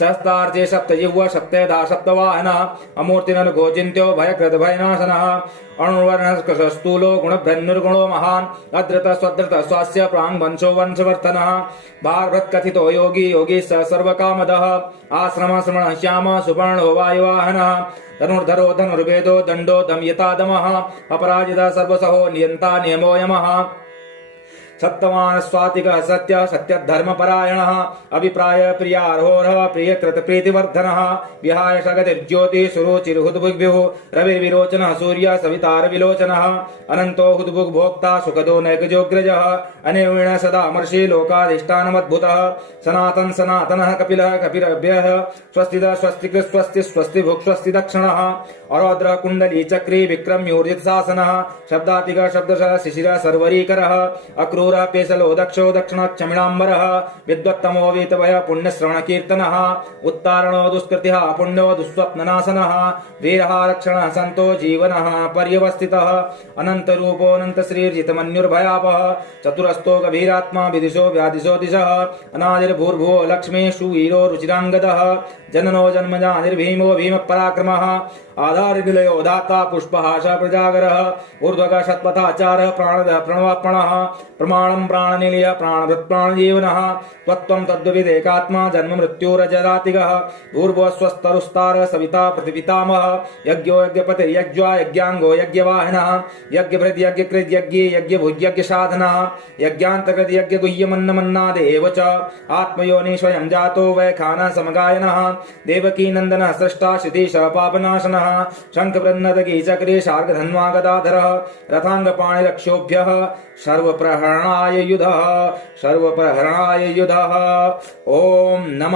सहस्तार्चे सप्तजिह्व सप्तधा सप्तवाहनः अमूर्तिनर्घोचिन्त्यो भयकृत भयनाशनः अणुवर्णस्तूलो गुणभ्रन्नुर्गुणो महान् अद्रत स्वद्रत स्वास्य प्राङ्वंशो वंशवर्धनः भागवत्कथितो योगी योगी स सर्वकामदः आश्रम श्रमण श्याम सुपर्णो वायुवाहनः धनुर्धरो धनुर्वेदो दण्डो दमयता दमः अपराजितः सर्वसहो नियन्ता नियमो यमः सत्यवान् स्वातिकः सत्य सत्यधर्मपरायणः अभिप्राय प्रियार्होरः प्रियकृतप्रीतिवर्धनः विहाय सगतिर्ज्योतिः सुरुचिर्हुद्भुग्भ्युः रविर्विरोचनः सूर्य सवितारविलोचनः अनन्तो हुद्भुग्भोक्ता सुखदो नैकजोग्रजः अनिर्वीण सदामर्षि लोकाधिष्ठानमद्भुतः सनातन सनातनः कपिलः कपिरभ्यः स्वस्तिद स्वस्तिकृत् स्वस्ति स्वस्ति भुक् स्वस्ति दक्षिणः अरौद्र कुण्डली चक्री विक्रम्योर्जित शासनः शब्दातिक शब्दशः शिशिरः सर्वरीकरः अक्रूरः पेशलो दक्षो दक्षिणक्षमिणाम्बरः विद्वत्तमो वीतभयः पुण्यश्रवणकीर्तनः उत्तारणो दुष्कृतिः पुण्यो दुःस्वप्ननाशनः वीरः रक्षणः सन्तो जीवनः पर्यवस्थितः अनन्तरूपोऽनन्तश्रीर्जितमन्युर्भयापः चतुरस्तो गभीरात्मा विदिशो व्यादिशो दिशः अनादिर्भूर्भुवो लक्ष्मी सुवीरो रुचिराङ्गदः जननो जन्मजानिर्भीमो भीमपराक्रमः आधारनिलयो दाता पुष्पहास प्रजागरः ऊर्ध्वगः शतपथाचारः प्राणदः प्रणवात्मनः प्रमाणं प्राणनिलयः प्राणभृत् प्राणजीवनः त्वत्त्वं तद्विदेकात्मा जन्म मृत्युरजरातिगः भूर्भुवस्वस्तरुस्तारः सविता प्रतिपितामहः यज्ञो यज्ञपतिर्यज्ञा यज्ञाङ्गो यज्ञवाहिनः यज्ञभृद् यज्ञकृद् यज्ञे यज्ञभुज्यज्ञसाधनः यज्ञान्तकृद् यज्ञगुह्यमन्नमन्नादेव च आत्मयोनि स्वयं जातो वैखानः समगायनः देवकी नन्दनः सृष्टा श्रुतिशः पापनाशनः शङ्खवृन्नदगी चक्रे शार्गधन्वा गदाधरः रथाङ्गपाणिरक्षोभ्यः सर्वप्रहरणाय युधः सर्वप्रहरणाय युधः ॐ नम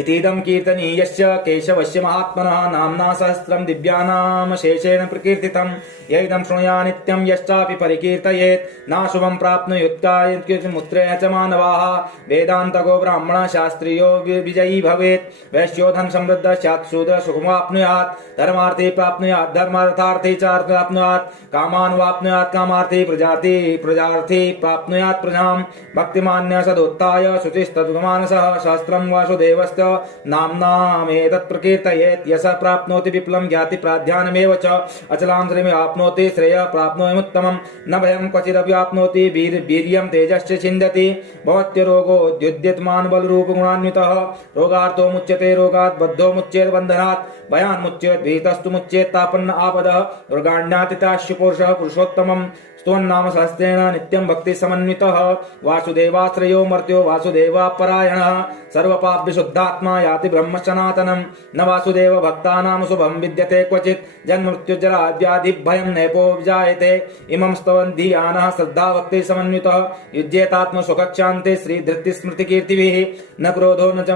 इतीदं कीर्तनीयस्य केशवस्य महात्मनः नाम्ना सहस्रं दिव्यानां शेषेण प्रकीर्तितं य इदं शृणुयात् नित्यं यश्चापि परिकीर्तयेत् नाशुभं प्राप्नुयुत्कायमुत्रेण च मानवाः वेदान्तको ब्राह्मणः शास्त्रीयो विजयी भवेत् वैश्यो धन समृद्धः स्यात् शूद्रः सुखमाप्नुयात् धर्मार्थे प्राप्नुयात् धर्मार्थार्थे च प्राप्नुयात् कामानुवाप्नुयात् कामार्थे प्रजार्थे प्राप्नुयात् प्रजां भक्तिमान्यः सदुत्थाय शुचिस्तद्गमानसः शास्त्रं वासुदेवस्य नाम्नामेतत् प्रकीर्तयेत् यः प्राप्नोति विपुलं ज्ञाति प्राध्यानमेव च अचलां श्रीमेव आप्नोति श्रेयः प्राप्नोत्तमं न भयं क्वचिदपि आप्नोति वीर्यं तेजश्च छिन्दति भवत्यरोगोद्युद्यतमान बलरूपगुणान्वितः रोगार्थो मुच्यते रोगात् बद्धो मुच्येत बन्धनात् भयान् मुच्येत भीतस्तु मुच्येत तापन्न आपदः दुर्गाण्यातिताश्च पुरुषः पुरुषोत्तमम् स्तोन्नाम सहस्रेण नित्यं भक्ति समन्वितः वासुदेवाश्रयो मर्त्यो वासुदेवापरायणः सर्वपापविशुद्धात्मा याति ब्रह्म सनातनं न वासुदेव भक्तानां शुभं विद्यते क्वचित् जन्ममृत्युजरा व्याधि भयं नैपो जायते इमं स्तवन्धियानः श्रद्धा भक्ति समन्वितः युज्येतात्म सुखक्षान्ते श्रीधृति स्मृतिकीर्तिभिः न क्रोधो न च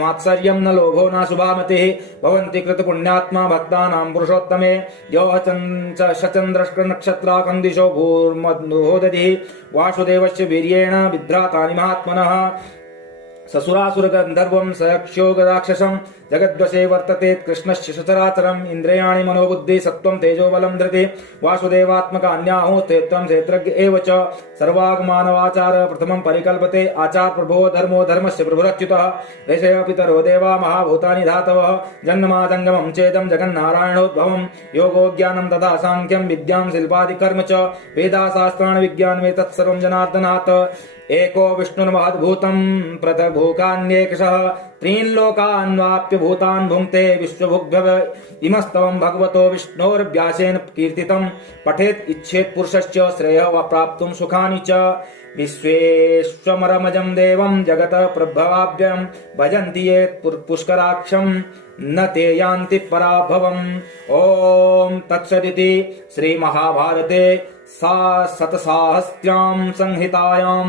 मात्सर्यं न लोभो न शुभामतिः भवन्ति कृतपुण्यात्मा भक्तानां पुरुषोत्तमे यो शचन्द्रष्ट नक्षत्राकन्दिशो भूर्मदोदधिः वासुदेवस्य वीर्येण विभ्रातानि महात्मनः ससुरासुर गंधर्वं सयक्षो राक्षसं जगद्वशे वर्तते कृष्णस्य सचराचरम् इंद्रियाणि मनोबुद्धि सत्वं तेजो बलं धृति वासुदेवात्मकान्याहो तेत्वं क्षेत्रज्ञ एव च सर्वागमानवाचार प्रथमं परिकल्पते आचार प्रभो धर्मो धर्मस्य प्रभुरच्युतः ऋषयः पितरो देवा महाभूतानि धातवः जन्मादङ्गमं चेदं जगन्नारायणोद्भवं योगो ज्ञानं तथा सांख्यं विद्यां शिल्पादिकर्म च वेदाशास्त्राणि विज्ञानमे तत्सर्वं जनार्दनात् एको विष्णुर्महद्भूतं प्रतभूकान्येकशः त्रीन् लोकान्वाप्य भूतान् भुङ्क्ते विश्वभुग्भव इमस्तवं भगवतो विष्णोर्व्यासेन कीर्तितं पठेत् इच्छेत् पुरुषस्य श्रेयः वा प्राप्तुं सुखानि च विश्वेश्वरमजं देवं जगत प्रभवाभ्यं भजन्ति ये पुष्कराक्षं न ते यान्ति पराभवम् ॐ तत्सदिति श्रीमहाभारते शतसाहस्र्यां संहितायां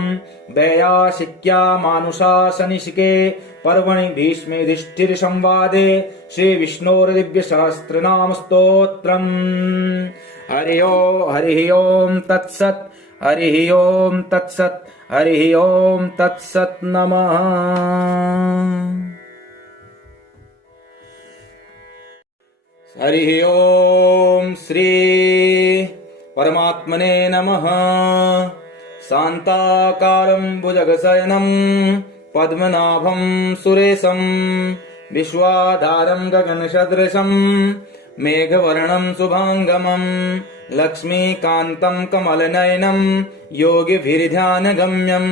वैयासिक्यामानुशासनिशिके पर्वणि भीष्मयुधिष्ठिरसंवादे श्रीविष्णोर्दिव्यसहस्रनाम स्तोत्रम् हरिः ओम् तत्सत् हरिः ओम् तत्सत् हरिः ओम् तत्सत् नमः। हरिः ओम् श्री परमात्मने नमः। शान्ताकारं भुजगशयनं पद्मनाभं सुरेशं विश्वाधारं गगनसदृशं मेघवर्णं शुभांगमं लक्ष्मीकान्तं कमलनयनं योगिभिर्ध्यानगम्यं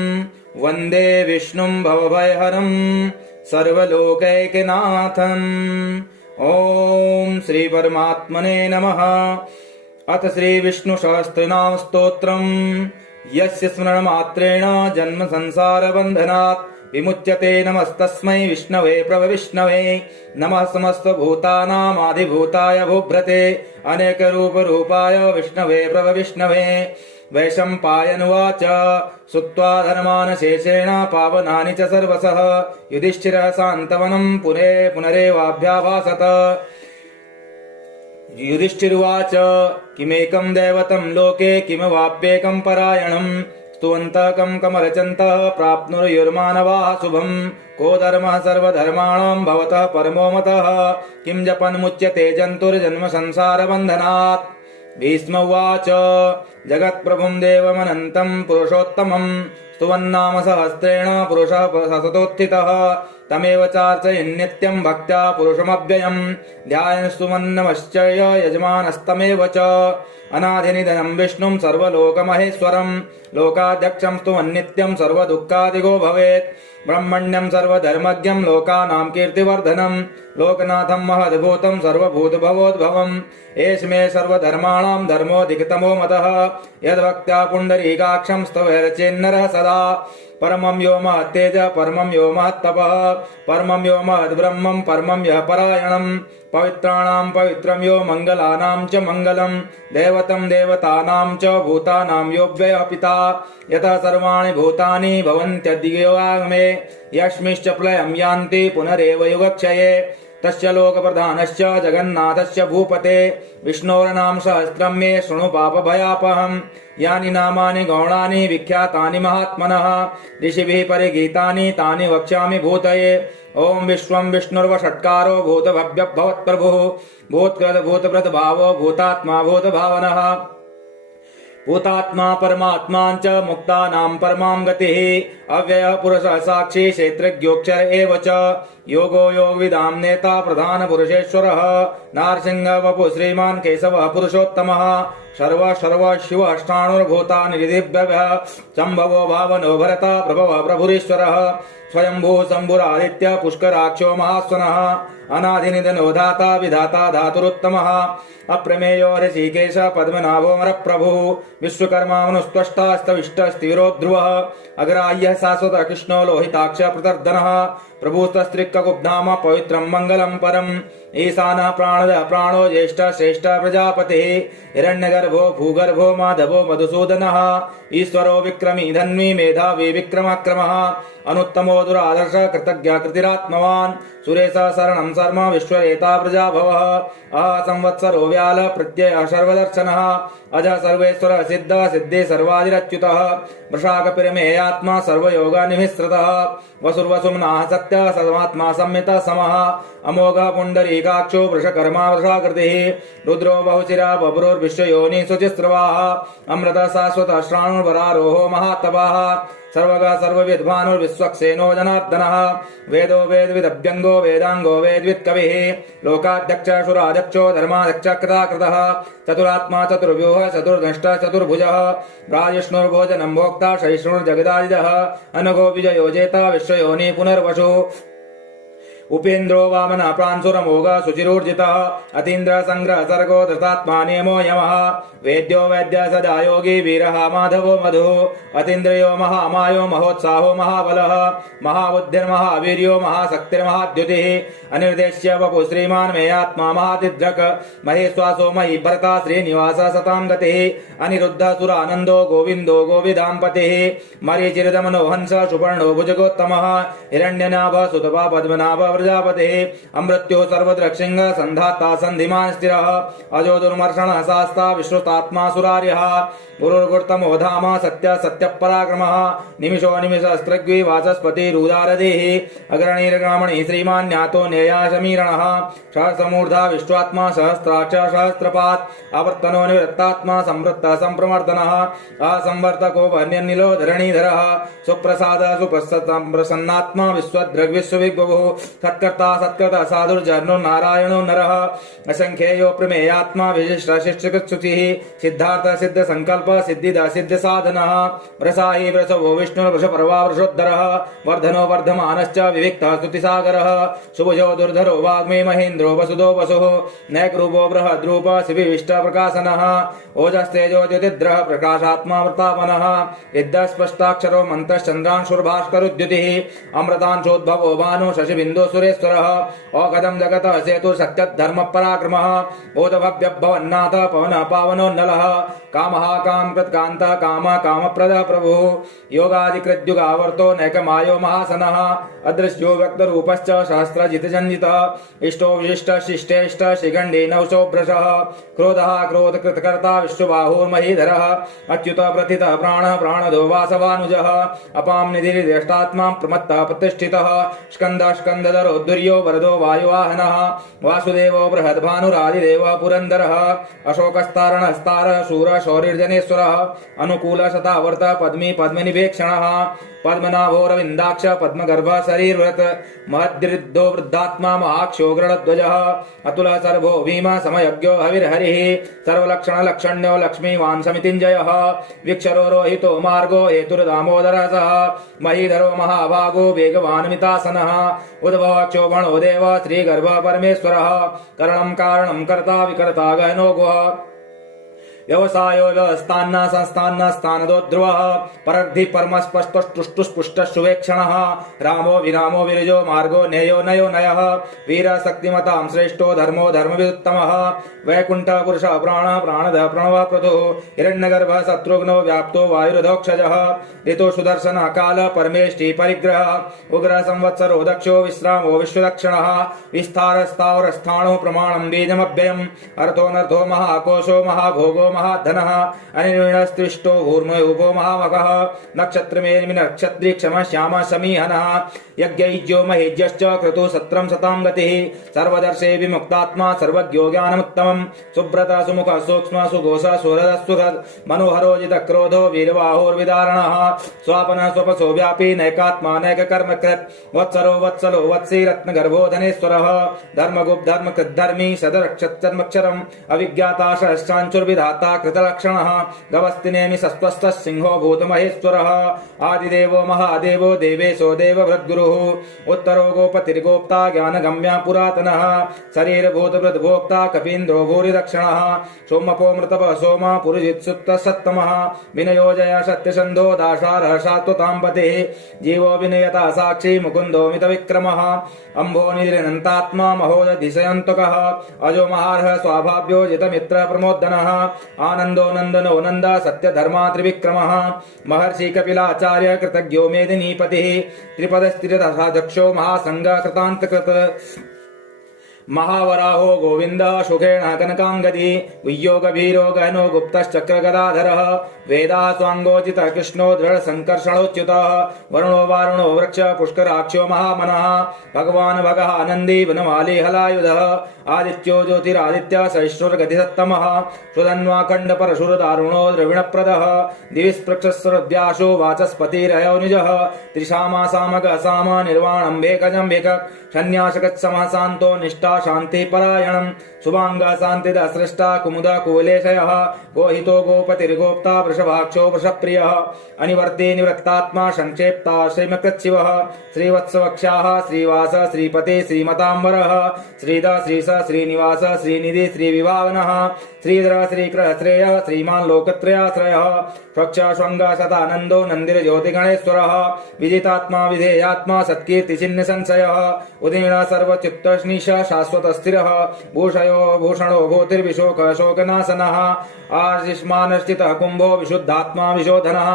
वन्दे विष्णुं भवभयहरं सर्वलोकैकनाथम्। ॐ श्री परमात्मने नमः। अथ श्री विष्णु सहस्त्रनाम स्तोत्रम् यस्य स्मरणमात्रेण जन्म संसार बन्धनात् विमुच्यते। नमस्तस्मै विष्णवे प्रभविष्णवे। नमः समस्तभूतानामादिभूताय भूभ्रते अनेकरूपरूपाय विष्णवे प्रभविष्णवे। वैशम्पायनुवाच सुत्वा धर्मान् शेषेण पावनानि च सर्वशः युधिष्ठिरः सान्तवनं पुनरेवाभ्याभासत। युधिष्ठिरुवाच किमेकं दैवतं लोके किमवाप्येकं परायणम् स्तुवन्तकं कमरचन्तः प्राप्नुर्युर्मानवाः शुभम्। को धर्मः सर्वधर्माणां भवतः परमो मतः किं जपन्मुच्यते जन्तुर्जन्म संसारबन्धनात्। भीष्म उवाच जगत्प्रभुं देवमनन्तं पुरुषोत्तमं स्तुवन्नाम सहस्रेण पुरुषः सततोत्थितः तमेव चार्चयन् नित्यं भक्त्या पुरुषमव्ययम् ध्यायन् स्तुवन्नमश्चर्य यजमानस्तमेव च। अनादिनिधनं विष्णुं सर्वलोकमहेश्वरं लोकाध्यक्षं स्तुवन्नित्यं सर्वदुःखादिगो भवेत्। ब्रह्मण्यं सर्वधर्मज्ञं लोकानां कीर्तिवर्धनं लोकनाथं महद्भूतं सर्वभूतभवोद्भवम्। एष मे सर्वधर्माणां धर्मोऽधिकतमो मतः यद्भक्त्या पुण्डरीकाक्षं स्तवैर्चेन्नरः सदा। परमं यो महत्तेज परमं यो महत्तपः परमं यो महद्ब्रह्मं परमं यः परायणम्। पवित्राणां पवित्रं यो मङ्गलानां च मङ्गलं दैवतं देवतानां च भूतानां यो व्ययः पिता। यतः सर्वाणि भूतानि भवन्त्यद्योगागमे यस्मिंश्च प्रलयं यान्ति पुनरेव युगक्षये। तस्य लोकप्रधानश्च जगन्नाथस्य भूपते विष्णोर्नाम सहस्रं मे शृणु पापभयापहम्। यानि नामानि गौणानि विख्यातानि महात्मनः ऋषिभिः परिगीतानि तानि वक्ष्यामि भूतये। ओम विश्वं विष्णुर्वषट्कारो भूतभव्यः भवत्प्रभुः भूतकृत भूतप्रतभावो भूतात्मा भूतभावनः। भूतात्मा परमात्मा च मुक्तानां परमां गतिः अव्ययः पुरुषः साक्षी क्षेत्रज्ञोऽक्षर एव च। योगो योगविदां नेता प्रधान पुरुषेश्वरः नारसिंह वपु श्रीमान् केशवः पुरुषोत्तमः। सर्व सर्व शिव अष्टाणुर्भूतानि हृदिभ्यः संभवो भावनो भरता प्रभवः प्रभुरीश्वरः। स्वयंभू शम्भुरादित्य पुष्कराक्षो महास्वनः अनादिनिधनो धाता विधाता धातुरुत्तमः। अप्रमेयो ऋषिकेश पद्मनाभोऽमरप्रभुः विश्वकर्मा मनुस्त्वष्टा स्तविष्टस्तिरो ध्रुवः अग्राह्यः शाश्वतः कृष्णो लोहिताक्ष प्रतर्दनः प्रभुस्तस्त्रिक्कुब्धाम पवित्रं मङ्गलं परम्। ईशानः प्राणदः प्राणो ज्येष्ठः श्रेष्ठः प्रजापतिः हिरण्यगर्भो भूगर्भो माधवो मधुसूदनः ईश्वरो विक्रमी धन्वी मेधावी विक्रमक्रमः अनुत्तमो दुरादर्श कृतज्ञ कृतिरात्मवान् सुरेशः शरणं शर्म विश्वरेता प्रजाभवः संवत्सरो व्याल प्रत्ययः सर्वदर्शनः अजः सर्वेश्वरः सिद्धः सिद्धे सर्वादिरच्युतः वृषाकपिरमेयात्मा सर्वयोगनिमिश्रितः वसुर्वसुम्नाः सत्यः सर्वात्मा संमितः समः अमोघः पुण्डरीकाक्षो वृषकर्मा वृषाकृतिः रुद्रो बहुशिरा बभ्रुर्विश्वयोनिः शुचिस्रवाः अमृतः शाश्वतः श्राणुर्वरारोहो महातपः सर्वगः सर्वविद्वानुर्विश्वक्सेनो जनार्दनः वेदो वेदविदभ्यङ्गो वेदाङ्गो वेदवित्कविः लोकाध्यक्षः सुराध्यक्षो धर्माध्यक्षः कृताकृतः चतुरात्मा चतुर्व्यूहः चतुर्दष्टः चतुर्भुजः राजिष्णुर्भोजनं भोक्ता सहिष्णुर्जगदादिजः अनघो विजयो जेता विश्वयोनिः पुनर्वसुः उपेन्द्रो वामन प्रांशुरमोघ शुचिरूर्जितः अतीन्द्र संग्रह सर्गो धृतात्मा नियमो यमः वेद्यो वैद्य सदा योगी वीरः माधवो मधुः अतीन्द्रियो महामायो महोत्साहो महाबलः महाबुद्धिर्महावीर्यो महाशक्तिर्महाद्युतिः अनिर्देश्य वपु श्रीमान् मेयात्मा महातिद्रक महेश्वासो मयि भरता श्रीनिवास सतां गतिः अनिरुद्धः सुरानन्दो गोविन्दो गोविदाम्पतिः मरीचिरदमनो हंस सुपर्णो भुजगोत्तमः हिरण्यनाभः सुतपा पद्मनाभ प्रजापतिः अमृत्यो सर्वद्रक्षिंग संधाता संधिमान् स्थिरः अजो दुर्मर्षणः शास्ता विश्रुतात्मा सुरार्यः गुरुर्गुर्तमो धाम सत्य सत्यपराक्रमः निमिषो निमिषस्त्रग्वी वाचस्पतिरुदारदेः अग्रणीर्ग्रामणी श्रीमान् ज्ञातो न्ययाशमीरणः सहस्रमूर्धा विश्वात्मा सहस्राक्ष सहस्रपात् आवर्तनो निवृत्तात्मा संवृत्तः संप्रमर्दनः असंवर्तको वन्यनिलो धरणीधरः सुप्रसाद सुप्रसन्नात्मा विश्वद्रग्विश्वविभुः सत्कर्ता सत्कृत साधुर्जनो नारायणो नरः असंख्येयो प्रमेयात्मा विशिष्टशिष्टकृत्सुचिः सिद्धार्थ सिद्ध संकल्प सिद्धिद सिद्ध साधनः वृषाहि वृषभो विष्णुर्वृषपर्वा वृषोद्धरः वर्धनो वर्धमानश्च विविक्तः स्तुतिसागरः सुभुजो दुर्धरो वाग्मी महेन्द्रो वसुदो वसुः नैकरूपो बृहद्रूप शिविविष्ट प्रकाशनः ओजस्तेजो ज्योतिद्रः प्रकाशात्मा वृतापनः इद्दस्पष्टाक्षरो मन्त्रश्चन्द्रांशुर्भास्करुद्युतिः अमृतांशोद्भवो भानु शशिबिन्दु सुरेश्वरः औगदं जगतः सेतु सत्यधर्म पराक्रमः बोधभव्यभवन्नाथ पवन पावनो नलः कामः कामकृत्कान्त काम कामप्रद प्रभुः योगादिकृद्युगावर्तो नैकमायो महासनः अदृश्यो व्यक्तरूपश्च सहस्रजितजन्जितः इष्टो विशिष्ट शिष्टेष्ट शिखण्डी नवशोभ्रशः क्रोधः क्रोधकृतकर्ता विश्वबाहुर्महीधरः अच्युत प्रथितः प्राणः प्राणदो वासवानुजः अपां निधिर्देष्टात्मा प्रमत्तः प्रतिष्ठितः स्कन्दः स्कन्दधरो दुर्यो वरदो वायुवाहनः वासुदेवो बृहद्भानुरादिदेवः पुरन्दरः अशोकस्तारणस्तारः शूरः शौरिर्जनेश्वरः अनुकूलशतावर्त पद्मी पद्मनिवेक्षणः पद्मनाभोरविन्दाक्ष पद्मगर्भः शरीरव्रत महद्रिद्धो वृद्धात्मा महाक्षोग्रणध्वजः अतुलः सर्वो भीमः समयज्ञो हविर्हरिः सर्वलक्षणलक्षण्यो लक्ष्मीवान् समितिञ्जयः विक्षरो रोहितो मार्गो हेतुर्दामोदरः सः महीधरो महाभागो वेगवानमितासनः उद्भवक्षोभणो देव श्रीगर्भः परमेश्वरः करणं कारणं कर्ता विकर्ता गहनो गुः व्यवसायो व्यवस्थान्न संस्थान्न स्थानदो ध्रुवः परद्धि परमस्पष्टुष्टुष्पुष्ट सुवेक्षणः रामो विरामो विरजो मार्गो नेयो नयो नयः वीर शक्तिमतां श्रेष्ठो धर्मो धर्मविदुत्तमः वैकुंठ पुरुष प्राण प्राणद प्रणव प्रभु हिरण्यगर्भ शत्रुघ्नो व्याप्तो वायुरधोक्षजः ऋतु सुदर्शन काल परमेष्टि परिग्रह उग्र संवत्सरो दक्षो विश्रामो विश्वदक्षिणः विस्तार स्थावर स्थाणो प्रमाणं बीजमव्ययम् अर्थोनर्थो महाकोशो महाभोगो महाधनः अनिर्विणस्त्रिष्टो घूर्मयूपो महामकः नक्षत्रमेर्मि नक्षत्री क्षम श्याम समीहनः यज्ञैज्यो महेज्यश्च क्रतु सत्रं सतां गतिः सर्वदर्शे विमुक्तात्मा सर्वज्ञो ज्ञानमुत्तमं सुब्रत सुमुख सूक्ष्म सुघोष सुहृद सुहृद मनोहरो जित क्रोधो वीरबाहुर्विदारणः स्वापन स्वपसो व्यापी नैकात्मा नैककर्मकृत् वत्सरो वत्सलो वत्सी रत्नगर्भो धनेश्वरः धर्मगुप्त धर्मकृद्धर्मी सदरक्षत्रमक्षरम् अविज्ञाता शांचुर्विधाता कृतलक्षणः गवस्तिनेमि सस्वस्थः सिंहो भूतमहेश्वरः आदिदेवो महादेवो देवेशो देवभृद्गुरुः उत्तरो गोपतिर्गोप्ता ज्ञानगम्या पुरातनः शरीरभूतभृद्भोक्ता कपीन्द्रो भूरिदक्षिणः सोमपो मृतपः सोम पुरुजित्सुप्तः सत्तमः विनयोजय सत्यसन्धो दाशारः सात्वतां पतिः जीवो विनयता साक्षी मुकुन्दो मितविक्रमः अम्भोनिधिरनन्तात्मा महोदधिशयन्तकः अजो महार्ह स्वाभाव्यो जितमित्र प्रमोदनः आनन्दो नन्दनो नन्द सत्यधर्मा त्रिविक्रमः महर्षि कपिलाचार्य कृतज्ञो मेदिनीपतिः त्रिपदस्थिरदशो महासंग कृतान्तकृत महावराहो गोविंद सुखेण कनकांगदी उय्योगभीरो गहनो गुप्तश्चक्रगदाधरः वेदा स्वांगोचित कृष्णो दृढ़ संकर्षणोच्युतः वरुणो वारुणो वृक्ष पुष्कराक्षो महामनः भगवान् भगः आनंदी वनमाली हलायुधः आदित्यो ज्योतिरादित्य सहिष्णुर्गतिसत्तमः सुधन्वाखण्ड परशुरदारुणो द्रविणप्रदः दिविस्पृक्षस्रव्यासो वाचस्पतिरयोनिजः त्रिशामासामक साम निर्वाणं भेकजं भेकक् संन्यासकत्समः शान्तो निष्ठा शांति परायणं शुभांग शांतिद सृष्टा कुमुद कुवलेशयः गोहितो गोपतिर्गोप्ता वृषभाक्षो वृषप्रियः अनिवर्ती निवृत्तात्मा संक्षेप्ता श्रीमकृच्छिवः श्रीवत्सवक्षाः श्रीवास श्रीपति श्रीमतांबरः श्रीद श्रीस श्रीनिवास श्रीनिधि श्रीविभावनः श्रीधर श्रीकृ श्रेयः श्रीमान् लोकत्रयाश्रयः स्वच्छ स्वंग सदानंदो नंदिर ज्योति गणेश्वरः विजितात्मा विधेयात्मा सत्कीर्ति चिन्ह संशयः उदीर्ण सर्वचित्तनिश शाश्वत स्थिरः भूषयो भूषणो भूतिर्विशोक शोकनाशनः आर्षिष्मानश्चितः कुंभो विशुद्धात्मा विशोधनः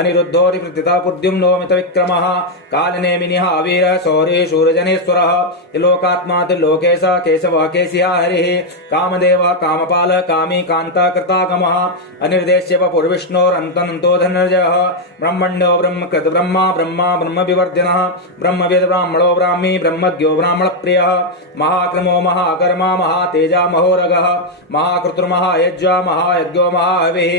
अनिरुद्धोरिप्रतितः पुद्युम्नो मितविक्रमः कालनेमिनिः वीरः शौरी शूरजनेश्वरः त्रिलोकात्मा त्रिलोकेश केशवः केशिहा हरिः कामदेवः कामपाल कामी कांता कृतागमः अनिर्देश्य वपुर्विष्णोरन्तनन्तो धनर्जयः ब्रह्मण्यो ब्रह्मकृत ब्रह्मा ब्रह्मा ब्रह्म विवर्धिनः ब्रह्मवेद ब्राह्मणो ब्राह्मी ब्रह्मज्ञो ब्राह्मणप्रियः महाक्रमो महाकर्मा महाते महातेजा महोरगः महाकृतुर्महायज्वा महायज्ञो महाहविः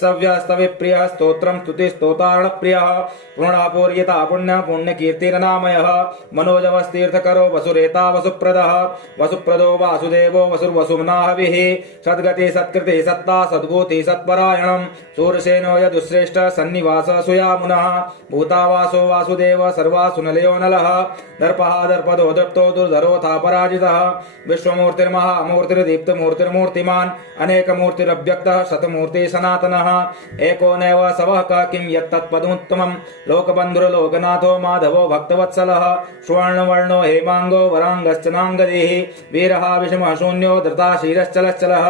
सव्यस्तविप्रियः स्तोत्रं स्तुतिस्तोतारणप्रियः पूर्णपूर्यता पुण्य पुण्यकीर्तिरनामयः मनोजवस्तीर्थकरो वसुरेता वसुप्रदः वसुप्रदो वासुदेवो वसुर्वसुम्नाहविः सद्गति सत्कृति सत्ता सद्भूति सत्परायणं सूरसेनो यदुश्रेष्ठ सन्निवास सुयामुनः भूतावासो वासुदेव सर्वासुनलयो नलः दर्पः दर्पदो दृप्तो दुर्धरोऽथा पराजितः विश्वमूर्तिर्महामूर्तिर्दीप्तमूर्तिर्मूर्तिमान् अनेकमूर्तिरव्यक्तः शतमूर्ति सनातनः एको नैव सवः क किं यत्तत्पदमुत्तमं लोकबन्धुर्लोकनाथो माधवो भक्तवत्सलः सुवर्णवर्णो हेमाङ्गो वराङ्गश्चनाङ्गदेः वीरः विषमः शून्यो धृताशीरश्चलश्चलः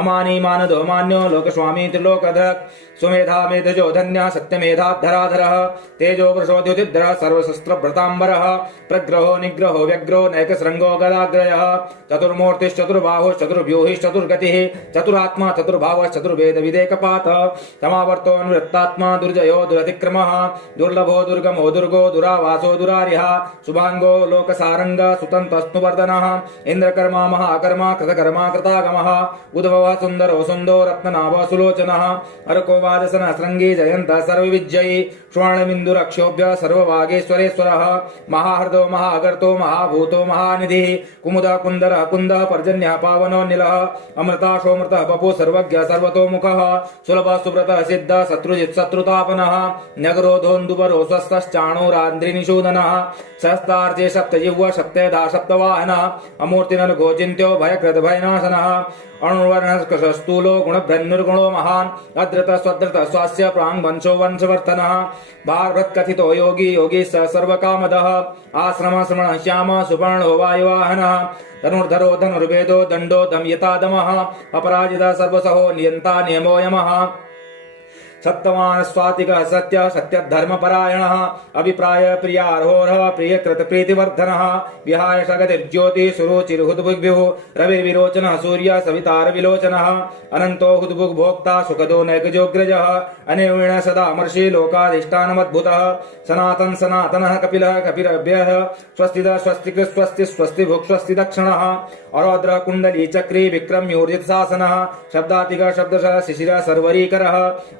अमानी मानदो मान्यो लोकस्वामी त्रिलोकधक् सुमेधा मेधजो धन्यः सत्यमेधाधराधरः तेजो वृषोद्युतिद्रः सर्वशस्त्रभृताम्बरः प्रग्रहो निग्रहो व्यग्रो नैकशृङ्गो गदाग्रयः चतुर्मूर्तिश्चतुर्बाहुश्चतुर्व्यूहिश्चतुर्गतिः चतुरात्मा चतुर्भावश्चतुर्वेदविदेकपातः समावर्तो अनुवृत्तात्मा दुर्जयो दुरतिक्रमः दुर्लभो दुर्गमो दुर्गो दुरावासो दुरारिः शुभाङ्गो लोकसारङ्ग सुतन्तस्तुवर्धनः इन्द्रकर्मा महाकर्मा कृतकर्मा कृतागमः उद्भवः सुन्दरो सुन्दो रत्ननाभः सुलोचनः अर्को वादसन श्रृंगी जयंत सर्वविजयी श्रवणबिंदुरक्षोभ्य सर्ववागेश्वरेश्वरः महाहृदो महागर्तो महाभूतो महानिधिः कुमुद कुंदर कुंद पर्जन्यः पावनो नीलः अमृताशोमृतः बपु सर्वज्ञ सर्वतोमुखः सुलभ सुव्रत सिद्ध शत्रुजित् शत्रुतापनः न्यगरोधोन्दुबरो स्वस्थश्चाणूरान्द्रिनिषूदनः सहस्तार्चे सप्तजिह्व सप्तेधा सप्तवाहनः अमूर्तिनर्घो चिन्त्यो भयकृत भयनाशनः अणुवर्णस्तूलो गुणभ्रन्नुर्गुणो महान् अद्रत स्वद्रत स्वास्य प्राङ् वंशो वंशवर्धनः भारवत्कथितो योगी योगी स सर्वकामदः आश्रम श्रमण श्याम सुपर्णो वायुवाहनः धनुर्धरो धनुर्वेदो दण्डो दमयतादमः अपराजितः सर्वसहो नियन्ता नियमो यमः सत्यवान स्वातिक सत्य सत्य धर्म परायणः अभिप्राय प्रियार्होरः प्रियकृत प्रीतिवर्धनः विहाय सगतिर्ज्योति सुरुचिर्हुद्भुग्भ्युः रवि विरोचनः सूर्य सवितार विलोचनः अनंतो हुद्भुग् भोक्ता सुखदो नैकजोग्रजः अनिर्वीण सदा मर्षि लोकाधिष्ठानमद्भुतः सनातन सनातनः कपिलः कपिरभ्यः स्वस्तिद स्वस्तिकृ स्वस्ति स्वस्ति भुक् स्वस्ति दक्षिणः अरौद्र कुंडली चक्री विक्रम यूर्जित शासनः शब्दातिक शब्दशः शिशिर सर्वरीकरः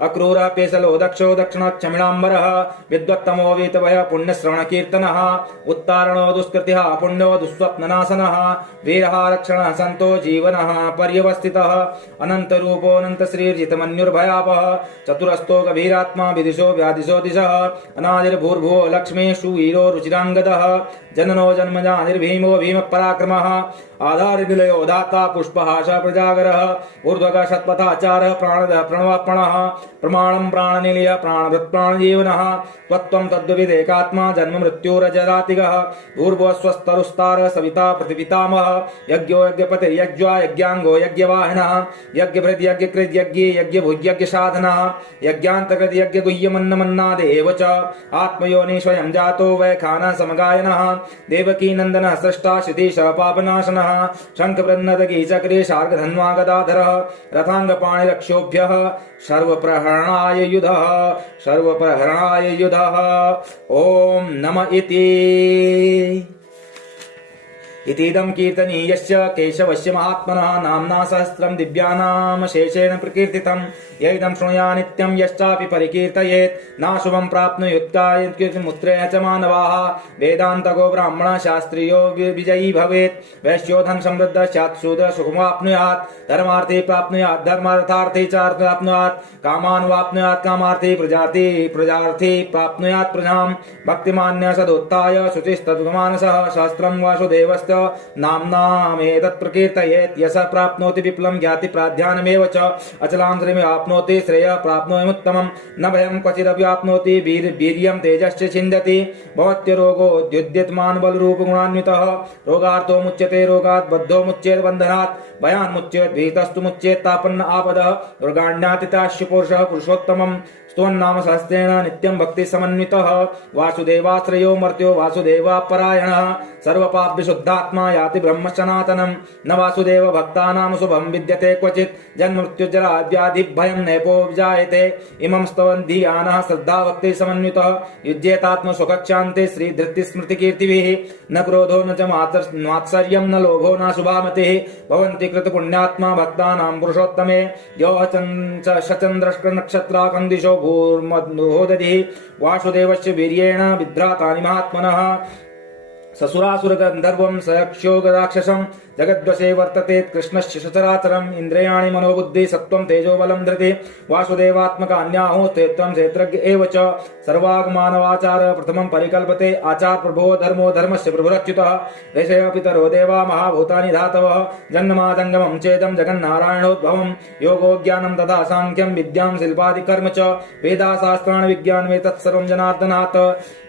अक्रूर पेशलो दक्षो दक्षिणक्षमिणाम्बरः विद्वत्तमो वीतभय पुण्यश्रवण कीर्तनः उत्तारणो दुष्कृतिः पुण्यो दुःस्वप्ननाशनः वीरः रक्षणः सन्तो जीवनः पर्यवस्थितः अनंत रूपो अनंत श्रीर्जितमन्युर्भयापः चतुरस्तो गभीरात्मा विदिशो व्यादिशो दिशः अनादिर्भूर्भुवो लक्ष्मी सुवीरो रुचिरांगदः जननो जन्मजानिर्भीमो भीम पराक्रमः आधारनिलयो दाता पुष्पहास प्रजागरः ऊर्ध्वग शतपथाचारः प्राणदः प्रणवापणः प्रमाणं प्राणनिलय प्राणभृत् प्राणजीवनः त्वत्त्वं तद्विदेकात्मा जन्म मृत्युरजरातिगः भूर्भुवस्वस्तरुस्तार सविता प्रतिपितामहः यज्ञो यज्ञपतिर्यज्ञा यज्ञाङ्गो यज्ञवाहिनः यज्ञभृद् यज्ञकृद् यज्ञे यज्ञभुज्यज्ञ साधनः यज्ञान्तकृत यज्ञगुह्यमन्नमन्नादेव च आत्मयोनि स्वयं जातो वैखानः समगायनः देवकी नन्दनः सृष्टा क्षितीशः पापनाशनः शङ्खवृन्नदगी चक्रे शार्गधन्वा गदाधरः रथाङ्गपाणिरक्षोभ्यः सर्वप्रहरणाय युधः सर्वप्रहरणाय युधः ॐ नम इतीदं कीर्तनीयस्य केशवस्य महात्मनः नाम्ना सहस्रं दिव्यानाम शेषेण प्रकीर्तितं य इदं शृणुयात् नित्यं यश्चापि परिकीर्तयेत् नाशुभं प्राप्नुयुत्कायमुत्रेण च मानवाः वेदान्तको ब्राह्मणः शास्त्रीयो विजयी भवेत् वैश्यो धन समृद्धः स्यात् शूद्रः सुखमाप्नुयात् धर्मार्थी प्राप्नुयात् धर्मार्थार्थी च प्राप्नुयात् कामान् वाप्नुयात् कामार्थी प्रजार्थी प्राप्नुयात् प्रजां भक्तिमान्यः सदुत्थाय शुचिस्तद्गमानसः शास्त्रं वासुदेवस्य नाम्नामेतत् प्रकीर्तयेत् यः प्राप्नोति विपुलं ज्ञाति प्राध्यानमेव च अचलां श्रीमेव आप्नोति श्रेयः प्राप्नोत्यमुत्तमं न भयं क्वचिदपि आप्नोति वीर्यं तेजश्च छिन्दति भवत्यरोगोद्युद्यतमान बलरूपगुणान्वितः रोगार्थो मुच्यते रोगात् बद्धो मुच्येत बन्धनात् भयान् मुच्येत भीतस्तु मुच्येत तापन्न आपदः दुर्गाण्यातिताश्च पुरुषः पुरुषोत्तमं स्तोन्नाम सहस्रेण नित्यं भक्ति समन्वितः वासुदेवाश्रयो मर्त्यो वासुदेवापरायणः सर्वपाप विशुद्धा महात्मा याति ब्रह्म सनातनम न वासुदेव भक्तानां शुभं विद्यते क्वचित् जन्ममृत्युजरा व्याधि भयं नैपोपजायते इमं स्तवन्धियानः श्रद्धा भक्ति समन्वितः युज्येतात्म सुखक्षान्ते श्री धृति स्मृति कीर्तिभिः न क्रोधो न च मात्सर्यं न लोभो न शुभामतिः भवन्ति कृत पुण्यात्मा भक्तानां पुरुषोत्तमे यो शचन्द्रष्ट नक्षत्राकन्दिशो भूर्महोदधिः वासुदेवस्य वीर्येण विभ्रातानि महात्मनः ससुरासुर गंधर्वं सयक्षोग राक्षसं जगद्वशे वर्तते कृष्णस्य सचराचरम् इंद्रियाणि मनोबुद्धि सत्त्वं तेजो बलं धृति वासुदेवात्मक अन्याहो तेत्वं क्षेत्रज्ञ एव च सर्वागमानवाचार प्रथमं परिकल्पते आचार प्रभो धर्मो धर्मस्य प्रभुरच्युतः ऋषय पितरो देवा महाभूतानि धातवः जन्मादङ्गमं चेदं जगन्नारायणोद्भवं योगो ज्ञानं तथा सांख्यं विद्यां शिल्पादिकर्म च वेदाशास्त्राणि विज्ञानमे तत्सर्वं जनार्दनात्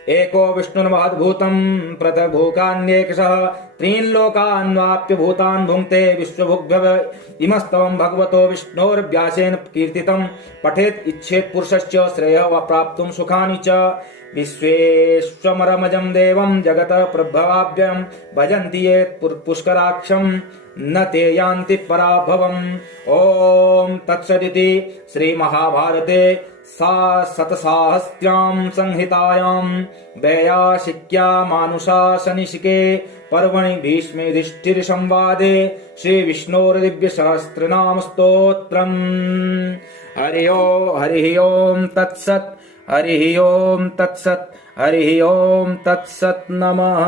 एको विष्णुर्महद्भूतं प्रतभूकान्येकशः त्रीन् लोकान्वाप्य भूतान् भुङ्क्ते विश्वभुग्भव इमस्तवं भगवतो विष्णोर्व्यासेन कीर्तितं पठेत् इच्छेत् पुरुषस्य श्रेयः वा प्राप्तुं सुखानि च विश्वेश्वरमजं देवं जगतः प्रभवाभ्यं भजन्ति ये पुष्कराक्षं न ते यान्ति पराभवम् ॐ तत्सदिति श्रीमहाभारते शतसाहस्र्यां संहितायां वैयासिक्या मानुषासनिशिके पर्वणि भीष्मयुधिष्ठिरसंवादे श्रीविष्णोर्दिव्यसहस्रनाम स्तोत्रम् हरिः ओम् तत्सत् हरिः ओम् तत्सत् हरिः ओम् तत्सत् नमः।